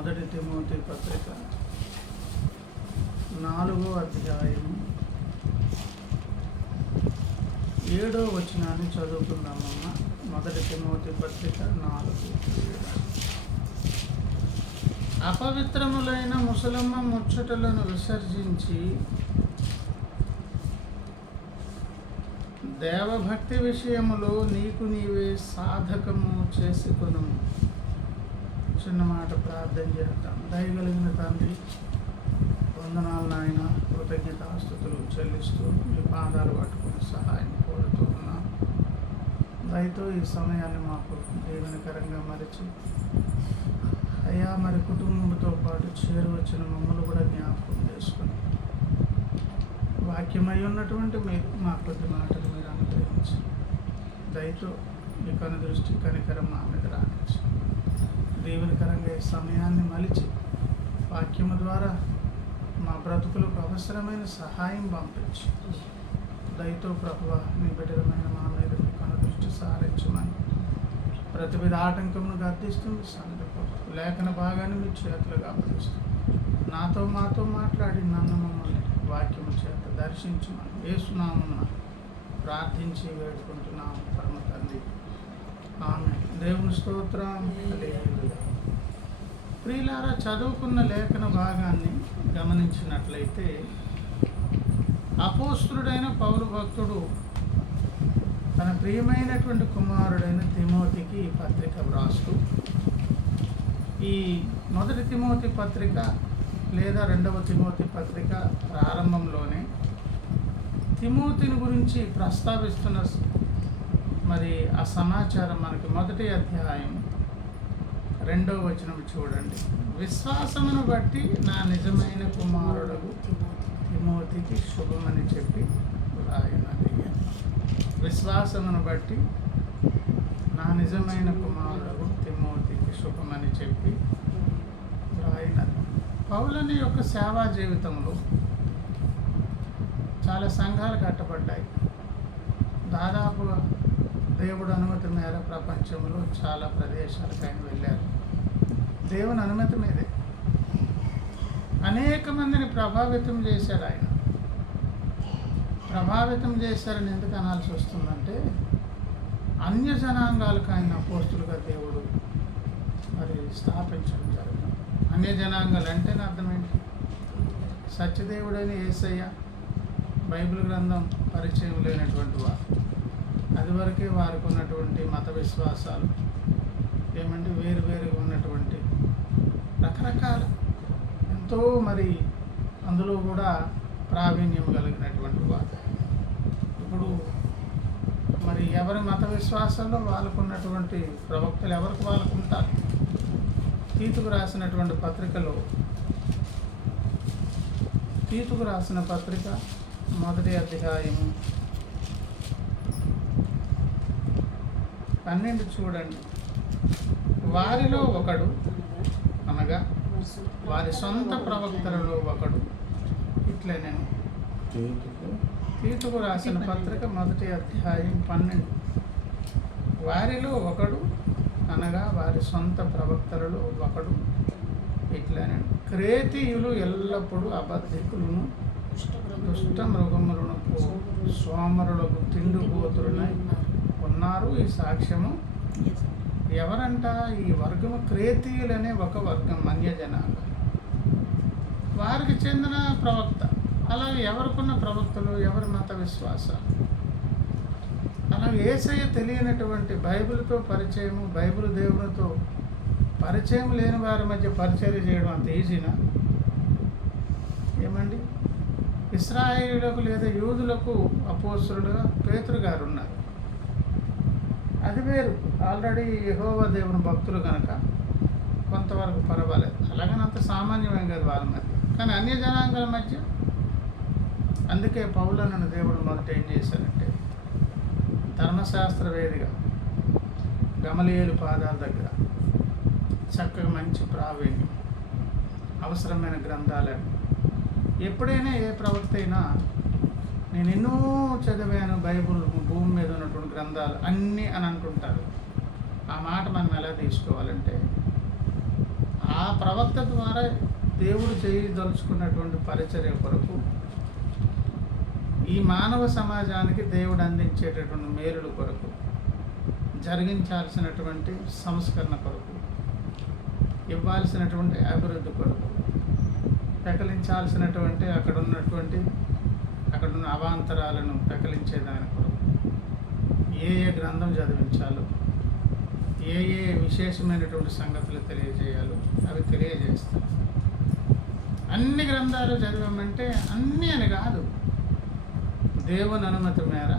మొదటి తిమోతి పత్రిక 4వ అధ్యాయము 7వ వచనాన్ని చదువుకుందామమ్మా. మొదటి తిమోతి పత్రిక 4:7. అపవిత్రములైన ముసలమ్మ ముచ్చటలను విసర్జించి దేవభక్తి విషయములో నీకు నీవే సాధకము చేసుకొను. చిన్న మాట ప్రార్థన చేద్దాం. దయగలిగిన తండ్రి, వందనాలు నాయన, కృతజ్ఞతాస్తుతులు చెల్లిస్తూ మీ పాదాలు పట్టుకుని సహాయం కోరుతూ ఉన్నాం. దయతో ఈ సమయాన్ని మాకు దీవెనకరంగా మరిచి అయ్యా, మరి కుటుంబంతో పాటు చేరువచ్చిన మమ్మల్ని కూడా జ్ఞాపకం చేసుకుని వాక్యమై ఉన్నటువంటి మీరు మా కొద్ది మాటలు మీరు అనుగ్రహించి దయతో మీ కనుదృష్టి కనికరం మా మీద రానించి దీవెనకరంగా ఈ సమయాన్ని మలిచి వాక్యము ద్వారా మా బ్రతుకులకు అవసరమైన సహాయం పంపించి దయతో ప్రభువా నీ బిడ్డలమైన మా మీద మీ కనుదృష్టి సారించమని ప్రతివిధ ఆటంకమును గద్దిస్తుంది. సందర్భం లేఖన భాగాన్ని మీ చేతులుగా అప్పగిస్తుంది. నాతో మాతో మాట్లాడి నన్ను మమ్మల్ని వాక్యము చేత దర్శించమని యేసునామమున ప్రార్థించి వేడుకుంటున్నాము పరమ తండ్రి, ఆమేన్. దేవుని స్తోత్రం. హల్లెలూయా. ప్రియులారా, చదువుకున్న లేఖన భాగాన్ని గమనించినట్లయితే అపోస్తలుడైన పౌలు భక్తుడు తన ప్రియమైనటువంటి కుమారుడైన తిమోతికి ఈ పత్రిక వ్రాస్తూ ఈ మొదటి తిమోతి పత్రిక లేదా 2వ తిమోతి పత్రిక ప్రారంభంలోనే తిమోతిని గురించి ప్రస్తావిస్తున్న మరి ఆ సమాచారం మనకి మొదటి అధ్యాయం 2వ వచనం చూడండి. విశ్వాసమును బట్టి నా నిజమైన కుమారుడు తిమోతికి శుభమని చెప్పి రాయనది. విశ్వాసమును బట్టి నా నిజమైన కుమారుడు తిమోతికి శుభమని చెప్పి రాయనది. పౌలుని యొక్క సేవా జీవితంలో చాలా సంఘాలు కట్టబడ్డాయి. దాదాపుగా దేవుడు అనుమతి మేర ప్రపంచంలో చాలా ప్రదేశాలకు ఆయన వెళ్ళారు. దేవుని అనుమతి మీదే అనేక మందిని ప్రభావితం చేశాడు ఆయన. ప్రభావితం చేశారని ఎందుకు అనాల్సి వస్తుందంటే అన్య జనాంగాలకు ఆయన అపోస్తులుగా దేవుడు మరి స్థాపించడం జరిగింది. అన్య జనాంగాలు అంటే అర్థం ఏంటి? సత్యదేవుడైన యేసయ్య బైబిల్ గ్రంథం పరిచయం లేనటువంటి వారు, అది వరకే వారికి ఉన్నటువంటి మత విశ్వాసాలు ఏమంటే వేరువేరుగా ఉన్నటువంటి రకరకాల ఎంతో మరి అందులో కూడా ప్రావీణ్యం కలిగినటువంటి వారు. ఇప్పుడు మరి ఎవరి మత విశ్వాసాల్లో వాళ్ళకు ఉన్నటువంటి ప్రవక్తలు ఎవరికి వాళ్ళకు ఉంటారు. తీతుకు రాసినటువంటి పత్రికలో తీతుకు రాసిన పత్రిక మొదటి అధ్యాయము 12 చూడండి. వారిలో ఒకడు అనగా వారి సొంత ప్రవక్తలలో ఒకడు ఇట్లే నేను తీతుకు రాసిన పత్రిక మొదటి అధ్యాయం 12. వారిలో ఒకడు అనగా వారి సొంత ప్రవక్తలలో ఒకడు ఇట్లనే క్రేతీయులు ఎల్లప్పుడూ అబద్ధికులను దుష్ట మృగములను సోమరులకు తిండిపోతులనై ఉన్నారు. ఈ సాక్ష్యము ఎవరంట? ఈ వర్గము క్రేతీయులనే ఒక వర్గం, అన్య జనాంగం, వారికి చెందిన ప్రవక్త. అలాగే ఎవరికున్న ప్రవక్తలు, ఎవరి మత విశ్వాసాలు. అలాగే యేసయ్య తెలియనటువంటి బైబిల్తో పరిచయము, బైబిల్ దేవునితో పరిచయం లేని వారి మధ్య పరిచర్య చేయడం అంత ఈజీనా? ఏమండి? ఇశ్రాయేలులకు లేదా యూదులకు అపోస్తలుడుగా పేతురు గారు ఉన్నారు. అది వేరు. ఆల్రెడీ యెహోవా దేవుని భక్తులు కనుక కొంతవరకు పర్వాలేదు. అలాగని అంత సామాన్యమేం కాదు వాళ్ళ మధ్య. కానీ అన్య జనాంగాల మధ్య అందుకే పౌలును దేవుడు మొదట ఏం చేశారంటే ధర్మశాస్త్రవేదిగా గమలీయేలు పాదాల దగ్గర చక్కగా మంచి ప్రావీణ్యం, అవసరమైన గ్రంథాలను ఎప్పుడైనా ఏ ప్రవక్త అయినా నేను ఎన్నో చదివాను బైబుల్, భూమి మీద ఉన్నటువంటి గ్రంథాలు అన్నీ అని అంటుంటారు. ఆ మాట మనం ఎలా తీసుకోవాలంటే ఆ ప్రవక్త ద్వారా దేవుడు చేయదలుచుకున్నటువంటి పరిచర్య కొరకు, ఈ మానవ సమాజానికి దేవుడు అందించేటటువంటి మేలుల కొరకు, జరిగించాల్సినటువంటి సంస్కరణ కొరకు, ఇవ్వాల్సినటువంటి అభివృద్ధి కొరకు, పెకలించాల్సినటువంటి అక్కడున్న అవాంతరాలను పెకలించేదాని కొరకు ఏ గ్రంథం చదివించాలో, ఏ విశేషమైనటువంటి సంగతులు తెలియజేయాలో అవి తెలియజేస్తాం. అన్ని గ్రంథాలు చదివామంటే అన్నీ అని కాదు, దేవుని అనుమతి మేర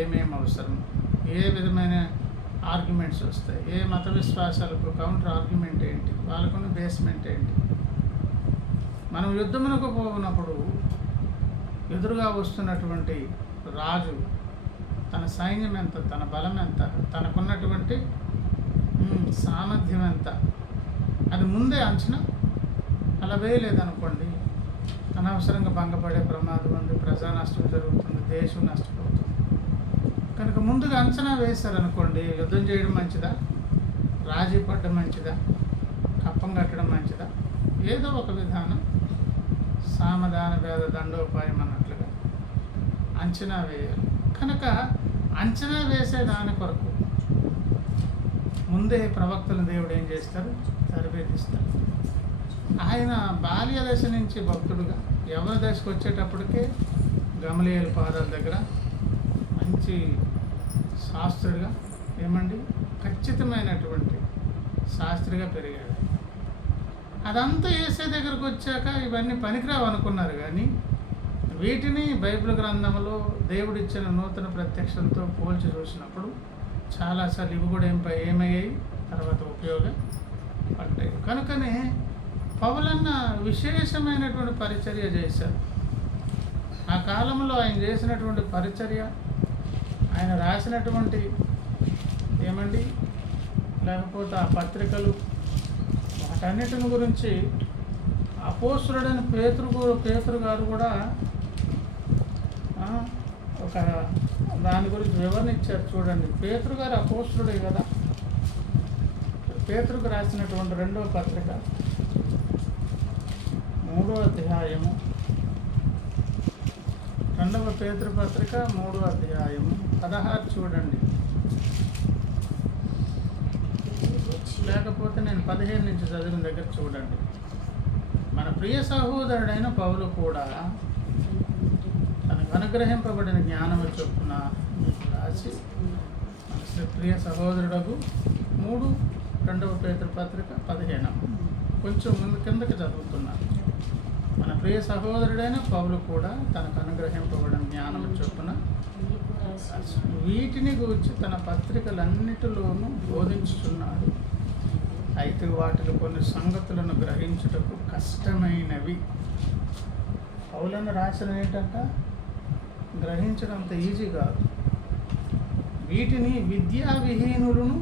ఏమేమి అవసరం, ఏ విధమైన ఆర్గ్యుమెంట్స్ వస్తాయి, ఏ మత విశ్వాసాలకు కౌంటర్ ఆర్గ్యుమెంట్ ఏంటి, వాళ్ళకున్న బేస్మెంట్ ఏంటి. మనం యుద్ధమునకు పోయినప్పుడు ఎదురుగా వస్తున్నటువంటి రాజు తన సైన్యం ఎంత, తన బలం ఎంత, తనకున్నటువంటి సామర్థ్యం ఎంత, అది ముందే అంచనా అలా వేయలేదనుకోండి, అనవసరంగా భంగపడే ప్రమాదం ఉంది, ప్రజా నష్టం జరుగుతుంది, దేశం నష్టపోతుంది. కనుక ముందుగా అంచనా వేశారనుకోండి, యుద్ధం చేయడం మంచిదా, రాజీ పడడం మంచిదా, కప్పం కట్టడం మంచిదా, ఏదో ఒక విధానం సామధాన భేద దండోపాయం అన్నట్లుగా అంచనా వేయాలి. కనుక అంచనా వేసే దాని కొరకు ముందే ప్రవక్తలు దేవుడు ఏం చేస్తారు, తరబేతిస్తారు. ఆయన బాల్య దశ నుంచి భక్తుడుగా ఎవరి దశకు వచ్చేటప్పటికే గమలీయేలు పాదాల దగ్గర మంచి శాస్త్రుడిగా ఖచ్చితమైనటువంటి శాస్త్రిగా పెరిగాడు. అదంతా వేసే దగ్గరకు వచ్చాక ఇవన్నీ పనికిరావు అనుకున్నారు, కానీ వీటిని బైబిల్ గ్రంథంలో దేవుడిచ్చిన నూతన ప్రత్యక్షంతో పోల్చి చూసినప్పుడు చాలాసార్లు ఇవి కూడా ఏమయ్యాయి, తర్వాత ఉపయోగపడ్డాయి. కనుకనే పౌలన్న విశేషమైనటువంటి పరిచర్య చేశారు. ఆ కాలంలో ఆయన చేసినటువంటి పరిచర్య, ఆయన రాసినటువంటి లేకపోతే ఆ పత్రికలు, వాటన్నిటిని గురించి అపోస్తులుడైన పేతురు గారు కూడా ఒక దాని గురించి వివరణ ఇచ్చారు. చూడండి, పేతురు గారు అపోస్తులుడే కదా. పేతురుకు రాసినటువంటి 2వ పత్రిక 3వ అధ్యాయము, 2వ పేతురు పత్రిక 3వ అధ్యాయము 16 చూడండి, లేకపోతే నేను 15 నుంచి చదివిన దగ్గర చూడండి. మన ప్రియ సహోదరుడైన పౌలు కూడా తనకు అనుగ్రహింపబడిన జ్ఞానము చొప్పున మీకు రాసి, మన ప్రియ సహోదరుడకు 2వ పేతురు పత్రిక 15, కొంచెం ముందు కిందకి చదువుతున్నాను. మన ప్రియ సహోదరుడైన పౌలు కూడా తనకు అనుగ్రహింపబడిన జ్ఞానము చొప్పున వీటిని గురించి తన పత్రికలన్నిటిలోనూ బోధించుతున్నాడు. అయితే వాటిలో కొన్ని సంగతులను గ్రహించుటకు కష్టమైనవి. పౌలను రాసిన ఏంటంట, గ్రహించడం అంత ఈజీ కాదు. వీటిని విద్యా విహీనులను,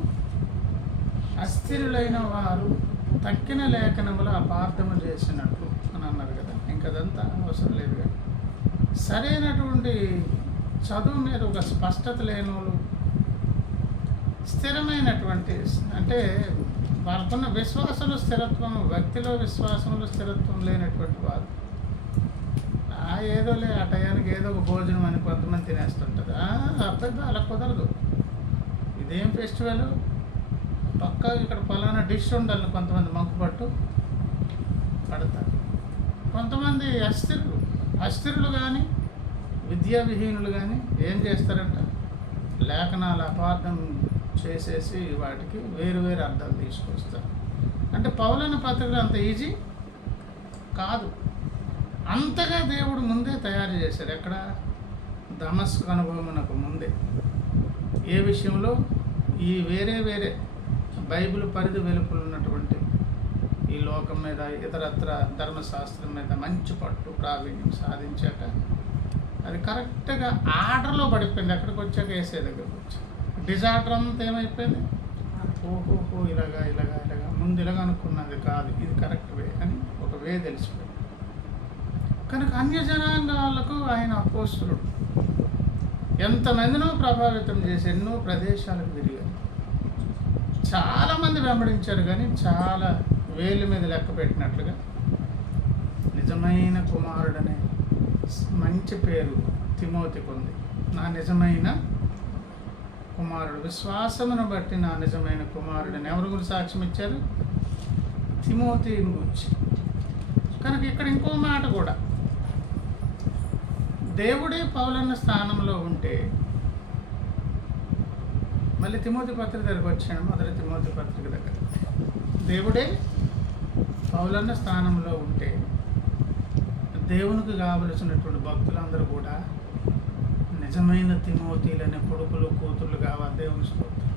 అస్థిరులైన వారు తక్కిన లేఖనములు అపార్థము చేసినట్లు అని అన్నారు కదా. ఇంకదంతా అవసరం లేదు. కానీ సరైనటువంటి చదువు మీద ఒక స్పష్టత లేని వాళ్ళు, స్థిరమైనటువంటి అంటే వాళ్ళకున్న విశ్వాసంలో స్థిరత్వం, భక్తిలో విశ్వాసంలో స్థిరత్వం లేనటువంటి వాళ్ళు, ఏదోలే ఆ టయానికి ఏదో ఒక భోజనం అని కొంతమంది తినేస్తుంటారు. అబ్బాయి అలా కుదరదు. ఇదేం ఫెస్టివల్, పక్కా ఇక్కడ ఫలానా డిష్ ఉండాలని కొంతమంది మొక్కుపట్టు పడతారు. కొంతమంది అస్థిరులు కానీ విద్యా విహీనులు కానీ ఏం చేస్తారంట, లేఖనాలు అపార్థం చేసేసి వాటికి వేరు అర్థాలు తీసుకొస్తారు. అంటే పౌలైన పత్రికలు అంత ఈజీ కాదు. అంతగా దేవుడు ముందే తయారు చేశారు. ఎక్కడ, దమస్కు అనుభవమునకు ముందే. ఏ విషయంలో, ఈ వేరే బైబిల్ పరిధి వెలుపల ఉన్నటువంటి ఈ లోకం మీద, ఇతరత్ర ధర్మశాస్త్రం మీద మంచి పట్టు ప్రావీణ్యం సాధించాక అది కరెక్ట్గా ఆర్డర్లో పడిపోయింది. ఎక్కడికి వచ్చాక వేసే దగ్గరకు వచ్చాక డిజార్డర్ అంతా ఏమైపోయింది, ఓహోహో ఇలాగా ముందు ఇలాగ అనుకున్నది కాదు, ఇది కరెక్ట్ వే అని ఒక వే తెలిసిపోయింది. కనుక అన్యజనాంగాలకు ఆయన అపోస్తులుడు. ఎంతమందినో ప్రభావితం చేసి ఎన్నో ప్రదేశాలకు తిరిగారు. చాలామంది వెంబడించారు, కానీ చాలా వేలు మీద లెక్క పెట్టినట్లుగా నిజమైన కుమారుడనే మంచి పేరు తిమోతికి ఉంది. నా నిజమైన కుమారుడు, విశ్వాసమును బట్టి నా నిజమైన కుమారుడని ఎవరి గురించి సాక్ష్యం ఇచ్చారు? తిమోతిని గురించి. కనుక ఇక్కడ ఇంకో మాట కూడా, దేవుడే పౌలన్న స్థానంలో ఉంటే, మళ్ళీ తిమోతి పత్రిక దగ్గరకు వచ్చాను, మొదటి తిమోతి పత్రిక దగ్గర, దేవుడే పౌలన్న స్థానంలో ఉంటే దేవునికి కావలసినటువంటి భక్తులందరూ కూడా నిజమైన తిమోతిలనే కొడుకులు కూతుర్లు కావాలి. దేవుని స్తోత్రం.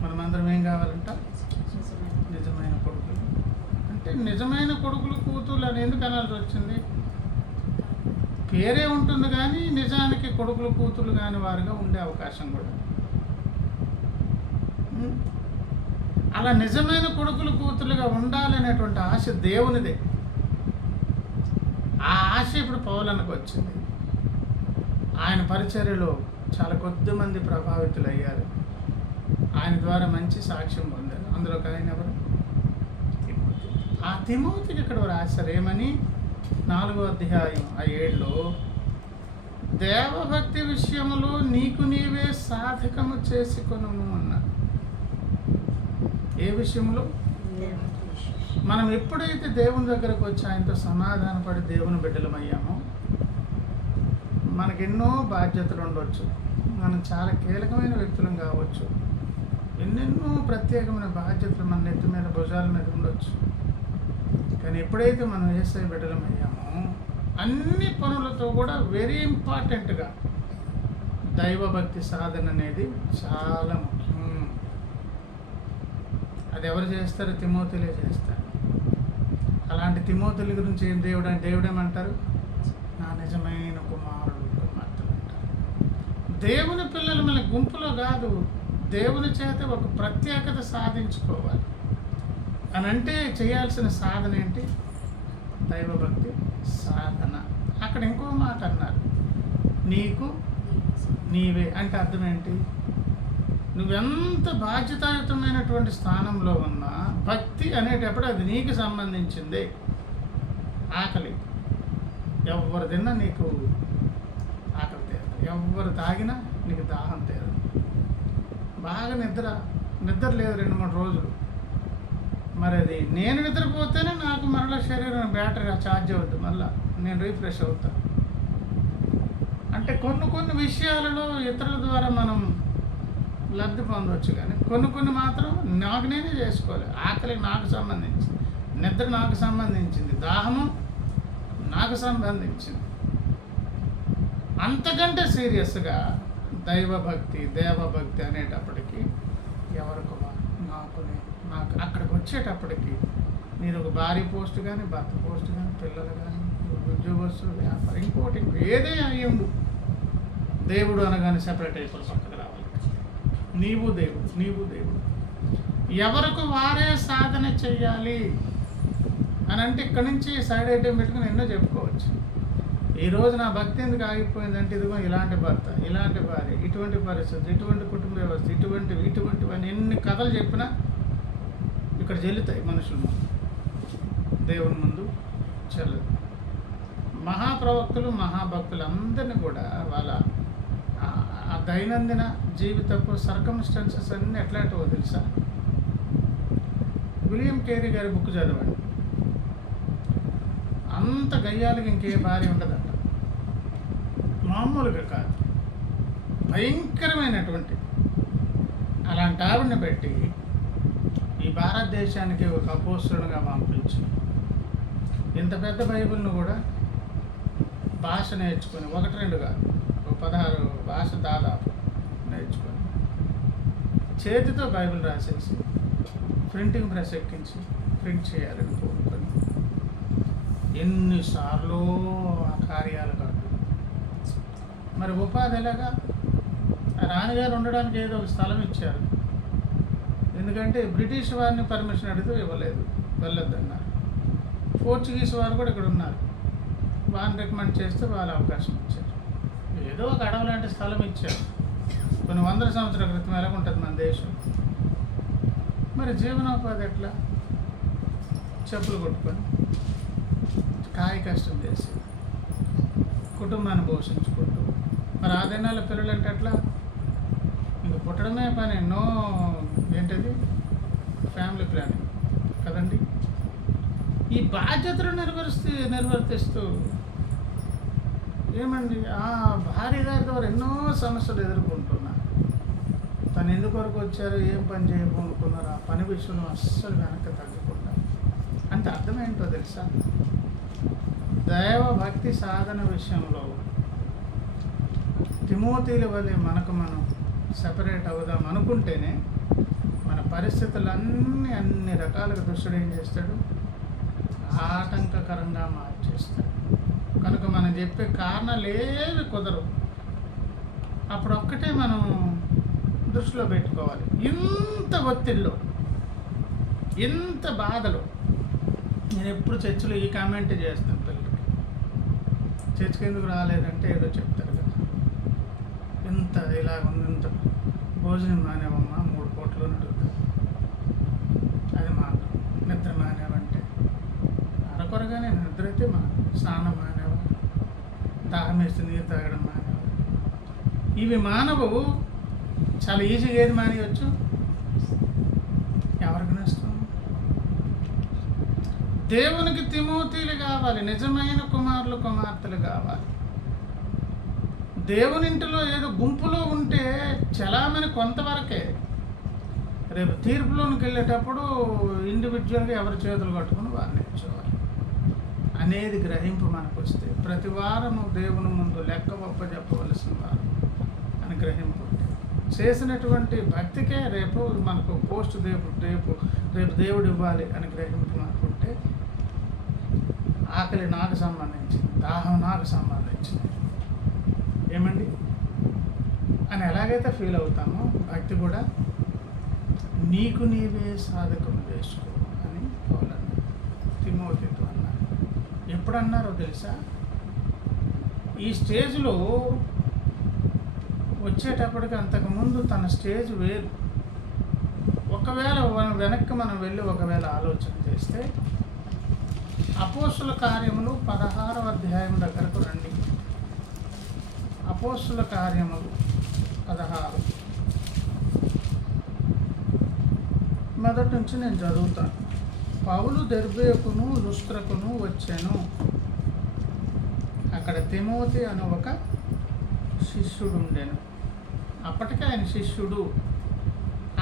మనమందరం ఏం కావాలంట? నిజమైన కొడుకులు. అంటే నిజమైన కొడుకులు కూతుర్లు అని ఎందుకు అనాల్సి వచ్చింది? పేరే ఉంటుంది కానీ నిజానికి కొడుకులు కూతుర్లు కాని వారుగా ఉండే అవకాశం కూడా. అలా నిజమైన కొడుకులు కూతుర్లుగా ఉండాలనేటువంటి ఆశ దేవునిదే. ఆ ఆశ ఇప్పుడు పౌలన్నకు వచ్చింది. ఆయన పరిచర్యలో చాలా కొద్ది మంది ప్రభావితులయ్యారు. ఆయన ద్వారా మంచి సాక్ష్యం పొందారు. అందులో ఒక ఆయన ఎవరు? తిమోతి. ఆ తిమోతికి ఇక్కడ రాశారు ఏమని? 4వ అధ్యాయం 7లో, దేవభక్తి విషయములో నీకు నీవే సాధకము చేసుకొనుము అన్నారు. ఏ విషయంలో? మనం ఎప్పుడైతే దేవుని దగ్గరకు వచ్చి ఆయనతో సమాధానపడి దేవుని బిడ్డలమయ్యామో, మనకెన్నో బాధ్యతలు ఉండవచ్చు, మనం చాలా కీలకమైన వ్యక్తులం కావచ్చు, ఎన్నెన్నో ప్రత్యేకమైన బాధ్యతలు మన నెత్తి మీద భుజాల మీద ఉండొచ్చు. కానీ ఎప్పుడైతే మనం యేసయ్య బిడ్డలమయ్యామో, అన్ని పనులతో కూడా వెరీ ఇంపార్టెంట్గా దైవభక్తి సాధన అనేది చాలా ముఖ్యం. అది ఎవరు చేస్తారు? తిమోతిలే చేస్తారు. అలాంటి తిమోతిల గురించి ఏం దేవుడేమంటారు? నా నిజమైన కుమారుడు కుమార్తెలు అంటారు. దేవుని పిల్లలు మన గుంపులో కాదు, దేవుని చేత ఒక ప్రత్యేకత సాధించుకోవాలి అని అంటే చేయాల్సిన సాధన ఏంటి? దైవభక్తి సాధన. అక్కడ ఇంకో మాట అన్నారు, నీకు నీవే. అంటే అర్థం ఏంటి? నువ్వెంత బాధ్యతాయుతమైనటువంటి స్థానంలో ఉన్నా భక్తి అనేటప్పుడు అది నీకు సంబంధించిందే. ఆకలి ఎవరు తిన్నా నీకు ఆకలి తీరదు, ఎవరు తాగినా నీకు దాహం తీరదు. బాగా నిద్ర లేదు 2-3 రోజులు, మరి అది నేను నిద్రపోతేనే నాకు మరలా శరీరం బ్యాటరీ ఛార్జ్ అవుతుంది, మళ్ళీ నేను రీఫ్రెష్ అవుతాను. అంటే కొన్ని విషయాలలో ఇతరుల ద్వారా మనం లబ్ధి పొందవచ్చు, కానీ కొన్ని మాత్రం నాకు నేనే చేసుకోవాలి. ఆకలి నాకు సంబంధించింది, నిద్ర నాకు సంబంధించింది, దాహము నాకు సంబంధించింది. అంతకంటే సీరియస్గా దైవభక్తి దేవభక్తి అనేటప్పటికీ ఎవరికి నాకు అక్కడికి వచ్చేటప్పటికి మీరు ఒక భార్య పోస్ట్ కానీ, భర్త పోస్ట్ కానీ, పిల్లలు కానీ, ఉద్యోగస్తులు, వ్యాపారం, ఇంకోటి ఏదే అయ్యిండు, దేవుడు అనగానే సెపరేట్ అయిపోయి పక్కకు రావాలి. నీవు దేవుడు. ఎవరికి వారే సాధన చెయ్యాలి అని అంటే ఇక్కడి నుంచి సైడ్ ఐటెం పెట్టుకుని ఎన్నో చెప్పుకోవచ్చు. ఈరోజు నా భక్తి ఎందుకు ఆగిపోయిందంటే, ఇదిగో ఇలాంటి భర్త, ఇలాంటి భార్య, ఇటువంటి పరిస్థితి, ఇటువంటి కుటుంబ వ్యవస్థ, ఇటువంటివని ఎన్ని కథలు చెప్పినా ఇక్కడ చెల్లుతాయి మనుషుల ముందు, దేవుని ముందు చెల్లదు. మహాప్రవక్తులు మహాభక్తులు అందరినీ కూడా వాళ్ళ ఆ దైనందిన జీవితపు సర్కమ్స్టాన్సెస్ అన్నీ ఎట్లాంటివో తెలుసా? విలియం కేరీ గారి బుక్ చదవండి. అంత గయ్యాలకి ఇంకే భార్య ఉండదంట, మామూలుగా కాదు, భయంకరమైనటువంటి. అలాంటి ఆవిడని పెట్టి ఈ భారతదేశానికి ఒక అపోస్తులుగా పంపించి ఇంత పెద్ద బైబిల్ను కూడా భాష నేర్చుకొని 1-2 కాదు, 16 భాష దాదాపు నేర్చుకొని చేతితో బైబిల్ రాసేసి ప్రింటింగ్ ప్రెస్ ఎక్కించి ప్రింట్ చేయాలని కోరుకొని ఎన్నిసార్లు ఆ కార్యాలు కాదు. మరి ఉపాధి ఎలాగా? రాణిగారు ఉండడానికి ఏదో ఒక స్థలం ఇచ్చారు, ఎందుకంటే బ్రిటిష్ వారిని పర్మిషన్ అడిగితే ఇవ్వలేదు, వెళ్ళొద్దన్నారు. పోర్చుగీస్ వారు కూడా ఇక్కడ ఉన్నారు, వారిని రికమెండ్ చేస్తే వాళ్ళు అవకాశం ఇచ్చారు. ఏదో ఒక అడవి లాంటి స్థలం ఇచ్చారు. కొన్ని 100 సంవత్సరాల క్రితం ఎలా ఉంటుంది మన దేశం? మరి జీవనోపాధి ఎట్లా? చెప్పులు కొట్టుకొని కాయ కష్టం చేసి కుటుంబాన్ని పోషించుకుంటూ, మరి ఆ దినాల పిల్లలు అంటే అట్లా ఇంక పుట్టడమే పని, ఎన్నో ఏంటది ఫ్యామిలీ ప్లానింగ్ కదండి. ఈ బాధ్యతలు నిర్వర్తిస్తూ ఏమండి ఆ భార్య గారి ద్వారా ఎన్నో సమస్యలు ఎదుర్కొంటున్నా. తను ఎందుకొరకు వచ్చారు, ఏం పని చేయబోనుకున్నారు, ఆ పని విషయంలో అస్సలు వెనక్కి తగ్గకుండా. అంటే అర్థం ఏంటో తెలుసా? దైవ భక్తి సాధన విషయంలో తిమోతిల వలె మనకు మనం సెపరేట్ అవుదాం అనుకుంటేనే మన పరిస్థితులన్నీ అన్ని రకాలుగా దుష్టుడు ఏం చేస్తాడు, ఆటంకకరంగా మార్చేస్తాడు. కనుక మనం చెప్పే కారణాలు ఏవి కుదరవు. అప్పుడు ఒక్కటే మనం దృష్టిలో పెట్టుకోవాలి, ఇంత ఒత్తిడిలో, ఇంత బాధలో. నేను ఎప్పుడు చర్చిలో ఈ కామెంట్ చేస్తాను పిల్లలకి, చర్చికి ఎందుకు రాలేదంటే ఏదో చెప్తారు కదా, ఇంత ఇలా ఉంది, ఇంత భోజనం మానేవమ్మా 3 పూటలు అడుగుతారు. అది మాట. నిద్ర మానేవంటే అరకొరగానే నిద్ర అయితే స్నానం మానేవా, దాహం వేస్తే నీరు తాగడం మానేవా. ఇవి మానవు. చాలా ఈజీగా ఏది మానేయచ్చు, ఎవరికి నష్టం? దేవునికి తిమోతిలు కావాలి, నిజమైన కుమారులు కుమార్తెలు కావాలి. దేవునింటిలో ఏదో గుంపులో ఉంటే చలామణి కొంతవరకే. రేపు తీర్పులోనికి వెళ్ళేటప్పుడు ఇండివిజువల్గా ఎవరి చేతులు కట్టుకుని వారు నేర్చుకోవాలి అనేది గ్రహింపు మనకు వస్తే, ప్రతి వారము దేవుని ముందు లెక్క చెప్పవలసిన వారు అని గ్రహింపు చేసినటువంటి భక్తికే రేపు మనకు పోస్ట్ రేపు దేవుడు ఇవ్వాలి అని గ్రహింపు అనుకుంటే, ఆకలి నాకు సంబంధించింది, దాహం నాకు సంబంధించింది ఏమండి అని ఎలాగైతే ఫీల్ అవుతామో, భక్తి కూడా నీకు నీవే సాధకం చేసుకో అని పౌలు తిమోతితో అన్నారు. ఎప్పుడు అన్నారో తెలుసా? ఈ స్టేజ్లో వచ్చేటప్పటికి అంతకుముందు తన స్టేజ్ వేరు. ఒకవేళ వెనక్కి మనం వెళ్ళి ఒకవేళ ఆలోచన చేస్తే, అపోస్తుల కార్యములు 16వ అధ్యాయం దగ్గరకు రండి. అపోస్తుల కార్యములు 16 మొదటి నుంచి నేను చదువుతాను. పౌలు దెర్బేకును లుస్త్రకును వచ్చాను. అక్కడ తిమోతి అని ఒక శిష్యుడు ఉండేను. అప్పటికే ఆయన శిష్యుడు.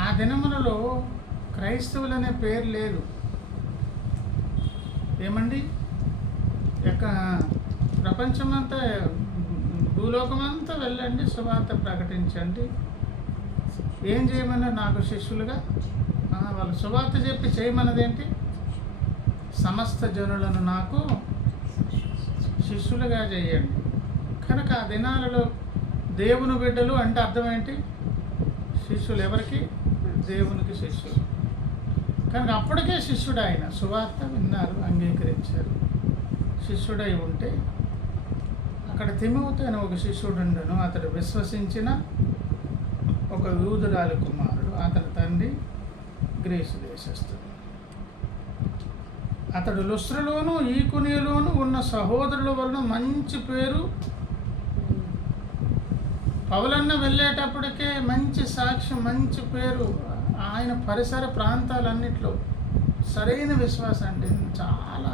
ఆ దినములలో క్రైస్తవులనే పేరు లేదు. ఏమండి, ప్రపంచమంతా, భూలోకమంతా వెళ్ళండి, సువార్త ప్రకటించండి. ఏం చేయమన్నారు? నాకు శిష్యులుగా వాళ్ళు సువార్త చెప్పి చేయమన్నదేంటి? సమస్త జనులను నాకు శిష్యులుగా చేయండి. కనుక ఆ దినాలలో దేవుని బిడ్డలు అంటే అర్థం ఏంటి? శిష్యులు. ఎవరికి? దేవునికి శిష్యులు. కనుక అప్పటికే శిష్యుడు ఆయన. సువార్త విన్నారు, అంగీకరించారు, శిష్యుడై ఉంటే అక్కడ తిమోతి అని ఒక శిష్యుడు ఉండను. అతడు విశ్వసించిన ఒక యూదురాలి కుమారుడు. అతని తండ్రి గ్రీసు దేశస్థుడు. అతడు లుస్త్రలోను ఈకొనియలోను ఉన్న సహోదరుల వలన మంచి పేరు. పౌలన్న వెళ్ళేటప్పటికే మంచి సాక్ష్యం, మంచి పేరు. ఆయన పరిసర ప్రాంతాలన్నిట్లో సరైన విశ్వాసం అంటే చాలా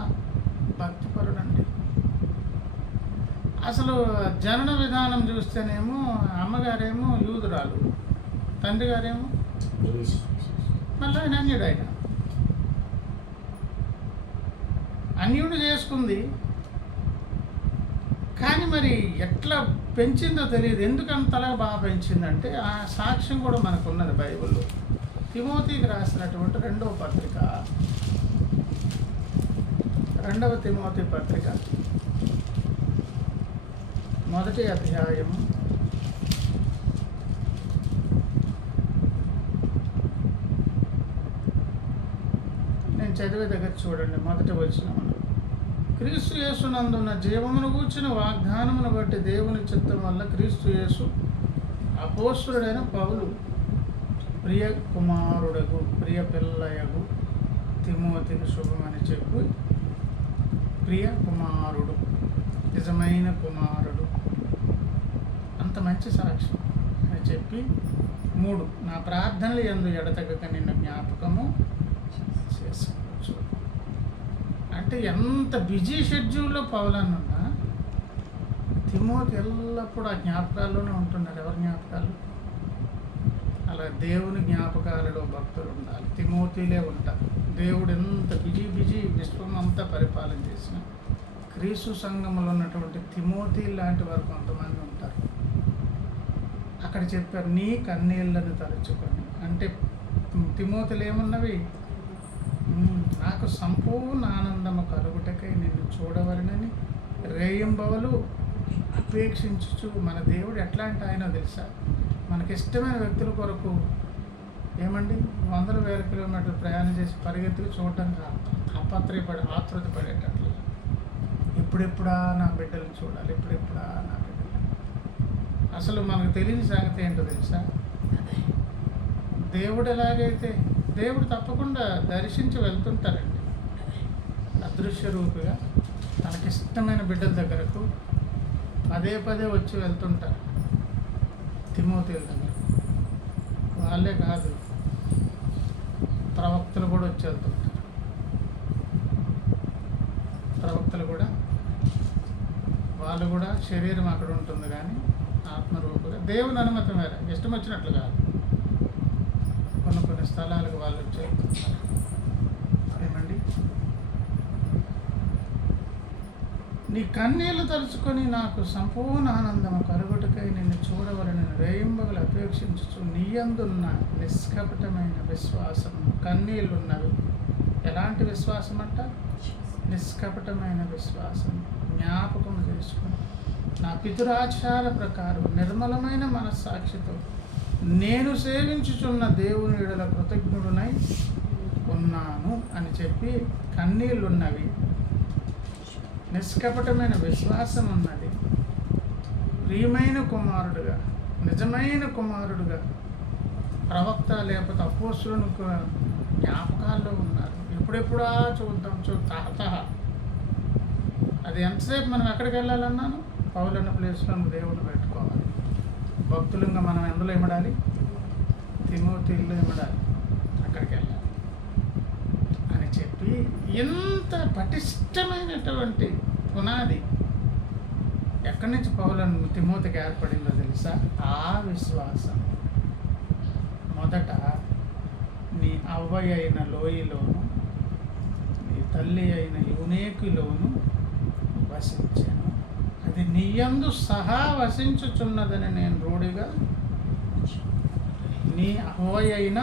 భక్తిపరుడు అండి. అసలు జనన విధానం చూస్తేనేమో అమ్మగారేమో యూదురాలు, తండ్రి గారేమో మళ్ళీ ఆయన అన్యుడు. ఆయన అన్యుడు చేసుకుంది. కానీ మరి ఎట్లా పెంచిందో తెలియదు. ఎందుకంతలా బాగా పెంచిందంటే ఆ సాక్ష్యం కూడా మనకు ఉన్నది బైబిల్లో. తిమోతికి రాసినటువంటి 2వ పత్రిక, 2వ తిమోతి పత్రిక 1వ అధ్యాయము 1 చదివే దగ్గర చూడండి. 1వ వచనం, క్రీస్తు యేసునందున్న జీవమును గూర్చిన వాగ్దానమును బట్టి దేవుని చిత్తం వల్ల క్రీస్తు యేసు అపోస్తుడైన పౌలు ప్రియ కుమారుడగు, ప్రియ పిల్లయగు తిమోతికి శుభమని చెప్పి, ప్రియ కుమారుడు, నిజమైన కుమారుడు, అంత మంచి సాక్ష్యం అని చెప్పి 3 నా ప్రార్థనలు యందు ఎడతెగక నిన్ను జ్ఞాపకము చేసుకోవచ్చు. అంటే ఎంత బిజీ షెడ్యూల్లో పౌలనున్నా తిమోతి ఎల్లప్పుడూ ఆ జ్ఞాపకాల్లోనే ఉంటున్నారు. ఎవరి జ్ఞాపకాలు? అలా దేవుని జ్ఞాపకాలలో భక్తులు ఉండాలి. తిమోతిలే ఉంటారు. దేవుడు ఎంత బిజీ విశ్వం అంతా పరిపాలన చేసిన క్రీస్తు సంఘంలో ఉన్నటువంటి తిమోతి లాంటి వారు కొంతమంది ఉంటారు. అక్కడ చెప్పారు, నీ కన్నీళ్లను తలుచుకొని. అంటే తిమోతిలు ఏమున్నవి? నాకు సంపూర్ణ ఆనందము కలుగుటకై నిన్ను చూడవలనని రేయింబవలు అపేక్షించుచు. మన దేవుడు ఎట్లాంటి ఆయనో తెలుసా? మనకిష్టమైన వ్యక్తుల కొరకు ఏమండి 100,000 కిలోమీటర్లు ప్రయాణం చేసి పరిగెత్తుకు చూడటానికి ఆతృత పడేటట్లు, ఎప్పుడెప్పుడా నా బిడ్డలను చూడాలి, ఎప్పుడెప్పుడా నా బిడ్డలు. అసలు మనకు తెలియని సంగతి ఏంటో తెలుసా? దేవుడు ఎలాగైతే దేవుడు తప్పకుండా దర్శించి వెళ్తుంటారండి, అదృశ్య రూపిగా తనకిష్టమైన బిడ్డల దగ్గరకు పదే వచ్చి వెళ్తుంటారు. తిమోతిల దగ్గర వాళ్ళే కాదు, ప్రవక్తలు కూడా వచ్చి వెళ్తుంటారు. ప్రవక్తలు కూడా వాళ్ళు కూడా శరీరం అక్కడ ఉంటుంది, కానీ ఆత్మరూపుగా దేవుని అనుమతి మేర ఇష్టం వచ్చినట్లు కాదు. కొన్ని స్థలాలకు వాళ్ళు వచ్చి వెళ్తుంటారు. ఏమండి, నీ కన్నీళ్లు తలుచుకొని నాకు సంపూర్ణ ఆనందము కలుగుటకై నిన్ను చూడవలనని రేయింబగలు అపేక్షించుచు నీయందున్న నిష్కపటమైన విశ్వాసం. కన్నీళ్ళున్నవి. ఎలాంటి విశ్వాసం అంట? నిష్కపటమైన విశ్వాసం. జ్ఞాపకం చేసుకుని నా పితురాచార ప్రకారం నిర్మలమైన మనస్సాక్షితో నేను సేవించుచున్న దేవుని యెడల కృతజ్ఞుడునై ఉన్నాను అని చెప్పి, కన్నీళ్ళున్నవి, నిష్కపటమైన విశ్వాసం ఉన్నది, ప్రియమైన కుమారుడుగా, నిజమైన కుమారుడుగా, ప్రవక్త లేకపోతే అపోస్తులను జ్ఞాపకాల్లో ఉన్నారు. ఎప్పుడెప్పుడా చూద్దాం తహతహ. అది ఎంతసేపు మనం ఎక్కడికి వెళ్ళాలన్నాను? పౌలన్న ప్లేస్లో దేవుడు పెట్టుకోవాలి. భక్తులంగా మనం ఎందులో ఇమడాలి? తిమోతిలో ఇమడాలి, అక్కడికి వెళ్ళాలి అని చెప్పి, ఎంత పటిష్టమైనటువంటి పునాది ఎక్కడి నుంచి పౌలను తిమోతికి ఏర్పడిందో తెలుసా? ఆ విశ్వాసం. మొదట నీ అవ్వ అయిన లోయలోను నీ తల్లి అయిన యూనేకులోను వసించాను. అది నీయందు సహా వసించుచున్నదని నేను రూఢిగా. నీ అవ్వ అయిన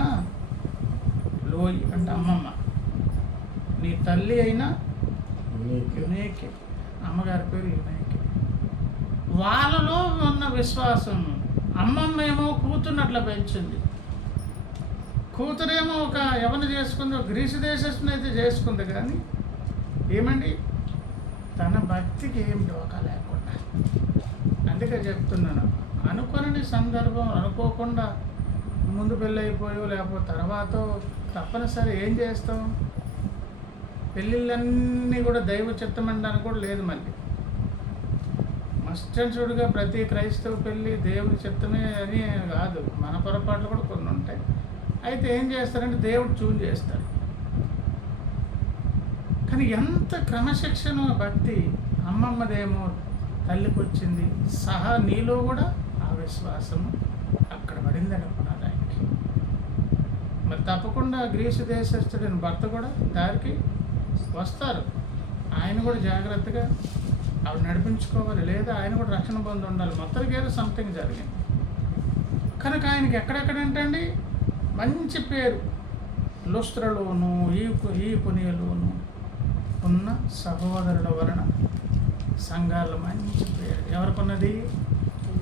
లోయి అంటే అమ్మమ్మ, నీ తల్లి అయిన యునేకే, అమ్మగారి పేరు యునేకే. వాళ్ళలో ఉన్న విశ్వాసం. అమ్మమ్మ ఏమో కూతున్నట్లా పెంచింది, కూతురేమో ఒక ఎవరిని చేసుకుంది, ఒక గ్రీసు దేశస్తుని అయితే చేసుకుంది, కానీ ఏమండి తన భక్తికి ఏం డోకా లేకుండా. అందుకే చెప్తున్నాను, అనుకోని సందర్భం, అనుకోకుండా ముందు పెళ్ళి అయిపోయో లేకపోతే తర్వాత తప్పనిసరి ఏం చేస్తాం? పెళ్ళిళ్ళన్నీ కూడా దైవ చిత్తమనడానికి కూడా లేదు. మళ్ళీ మస్టన్సుడుగా ప్రతి క్రైస్తవ పెళ్ళి దేవుడి చిత్తమే అని కాదు, మన పొరపాట్లు కూడా కొన్ని ఉంటాయి. అయితే ఏం చేస్తారంటే దేవుడు చూన్ చేస్తాడు. కానీ ఎంత క్రమశిక్షణ భక్తి అమ్మమ్మదేమో తల్లికి వచ్చింది, సహా నీలో కూడా ఆ విశ్వాసము అక్కడ పడింది అనుకున్నారు ఆయనకి. మరి తప్పకుండా గ్రీసు దేశస్తుడిని భర్త కూడా దారికి వస్తారు. ఆయన కూడా జాగ్రత్తగా ఆవిడ నడిపించుకోవాలి, లేదా ఆయన కూడా రక్షణ పొంది ఉండాలి. మొత్తానికి ఏదో సంథింగ్ జరిగింది కనుక ఆయనకి ఎక్కడెక్కడంటండి మంచి పేరు. లుస్త్రలోను ఈకొనియలోను ఉన్న సహోదరుల వలన సంఘాల్లో మంచి పేరు ఎవరికున్నది?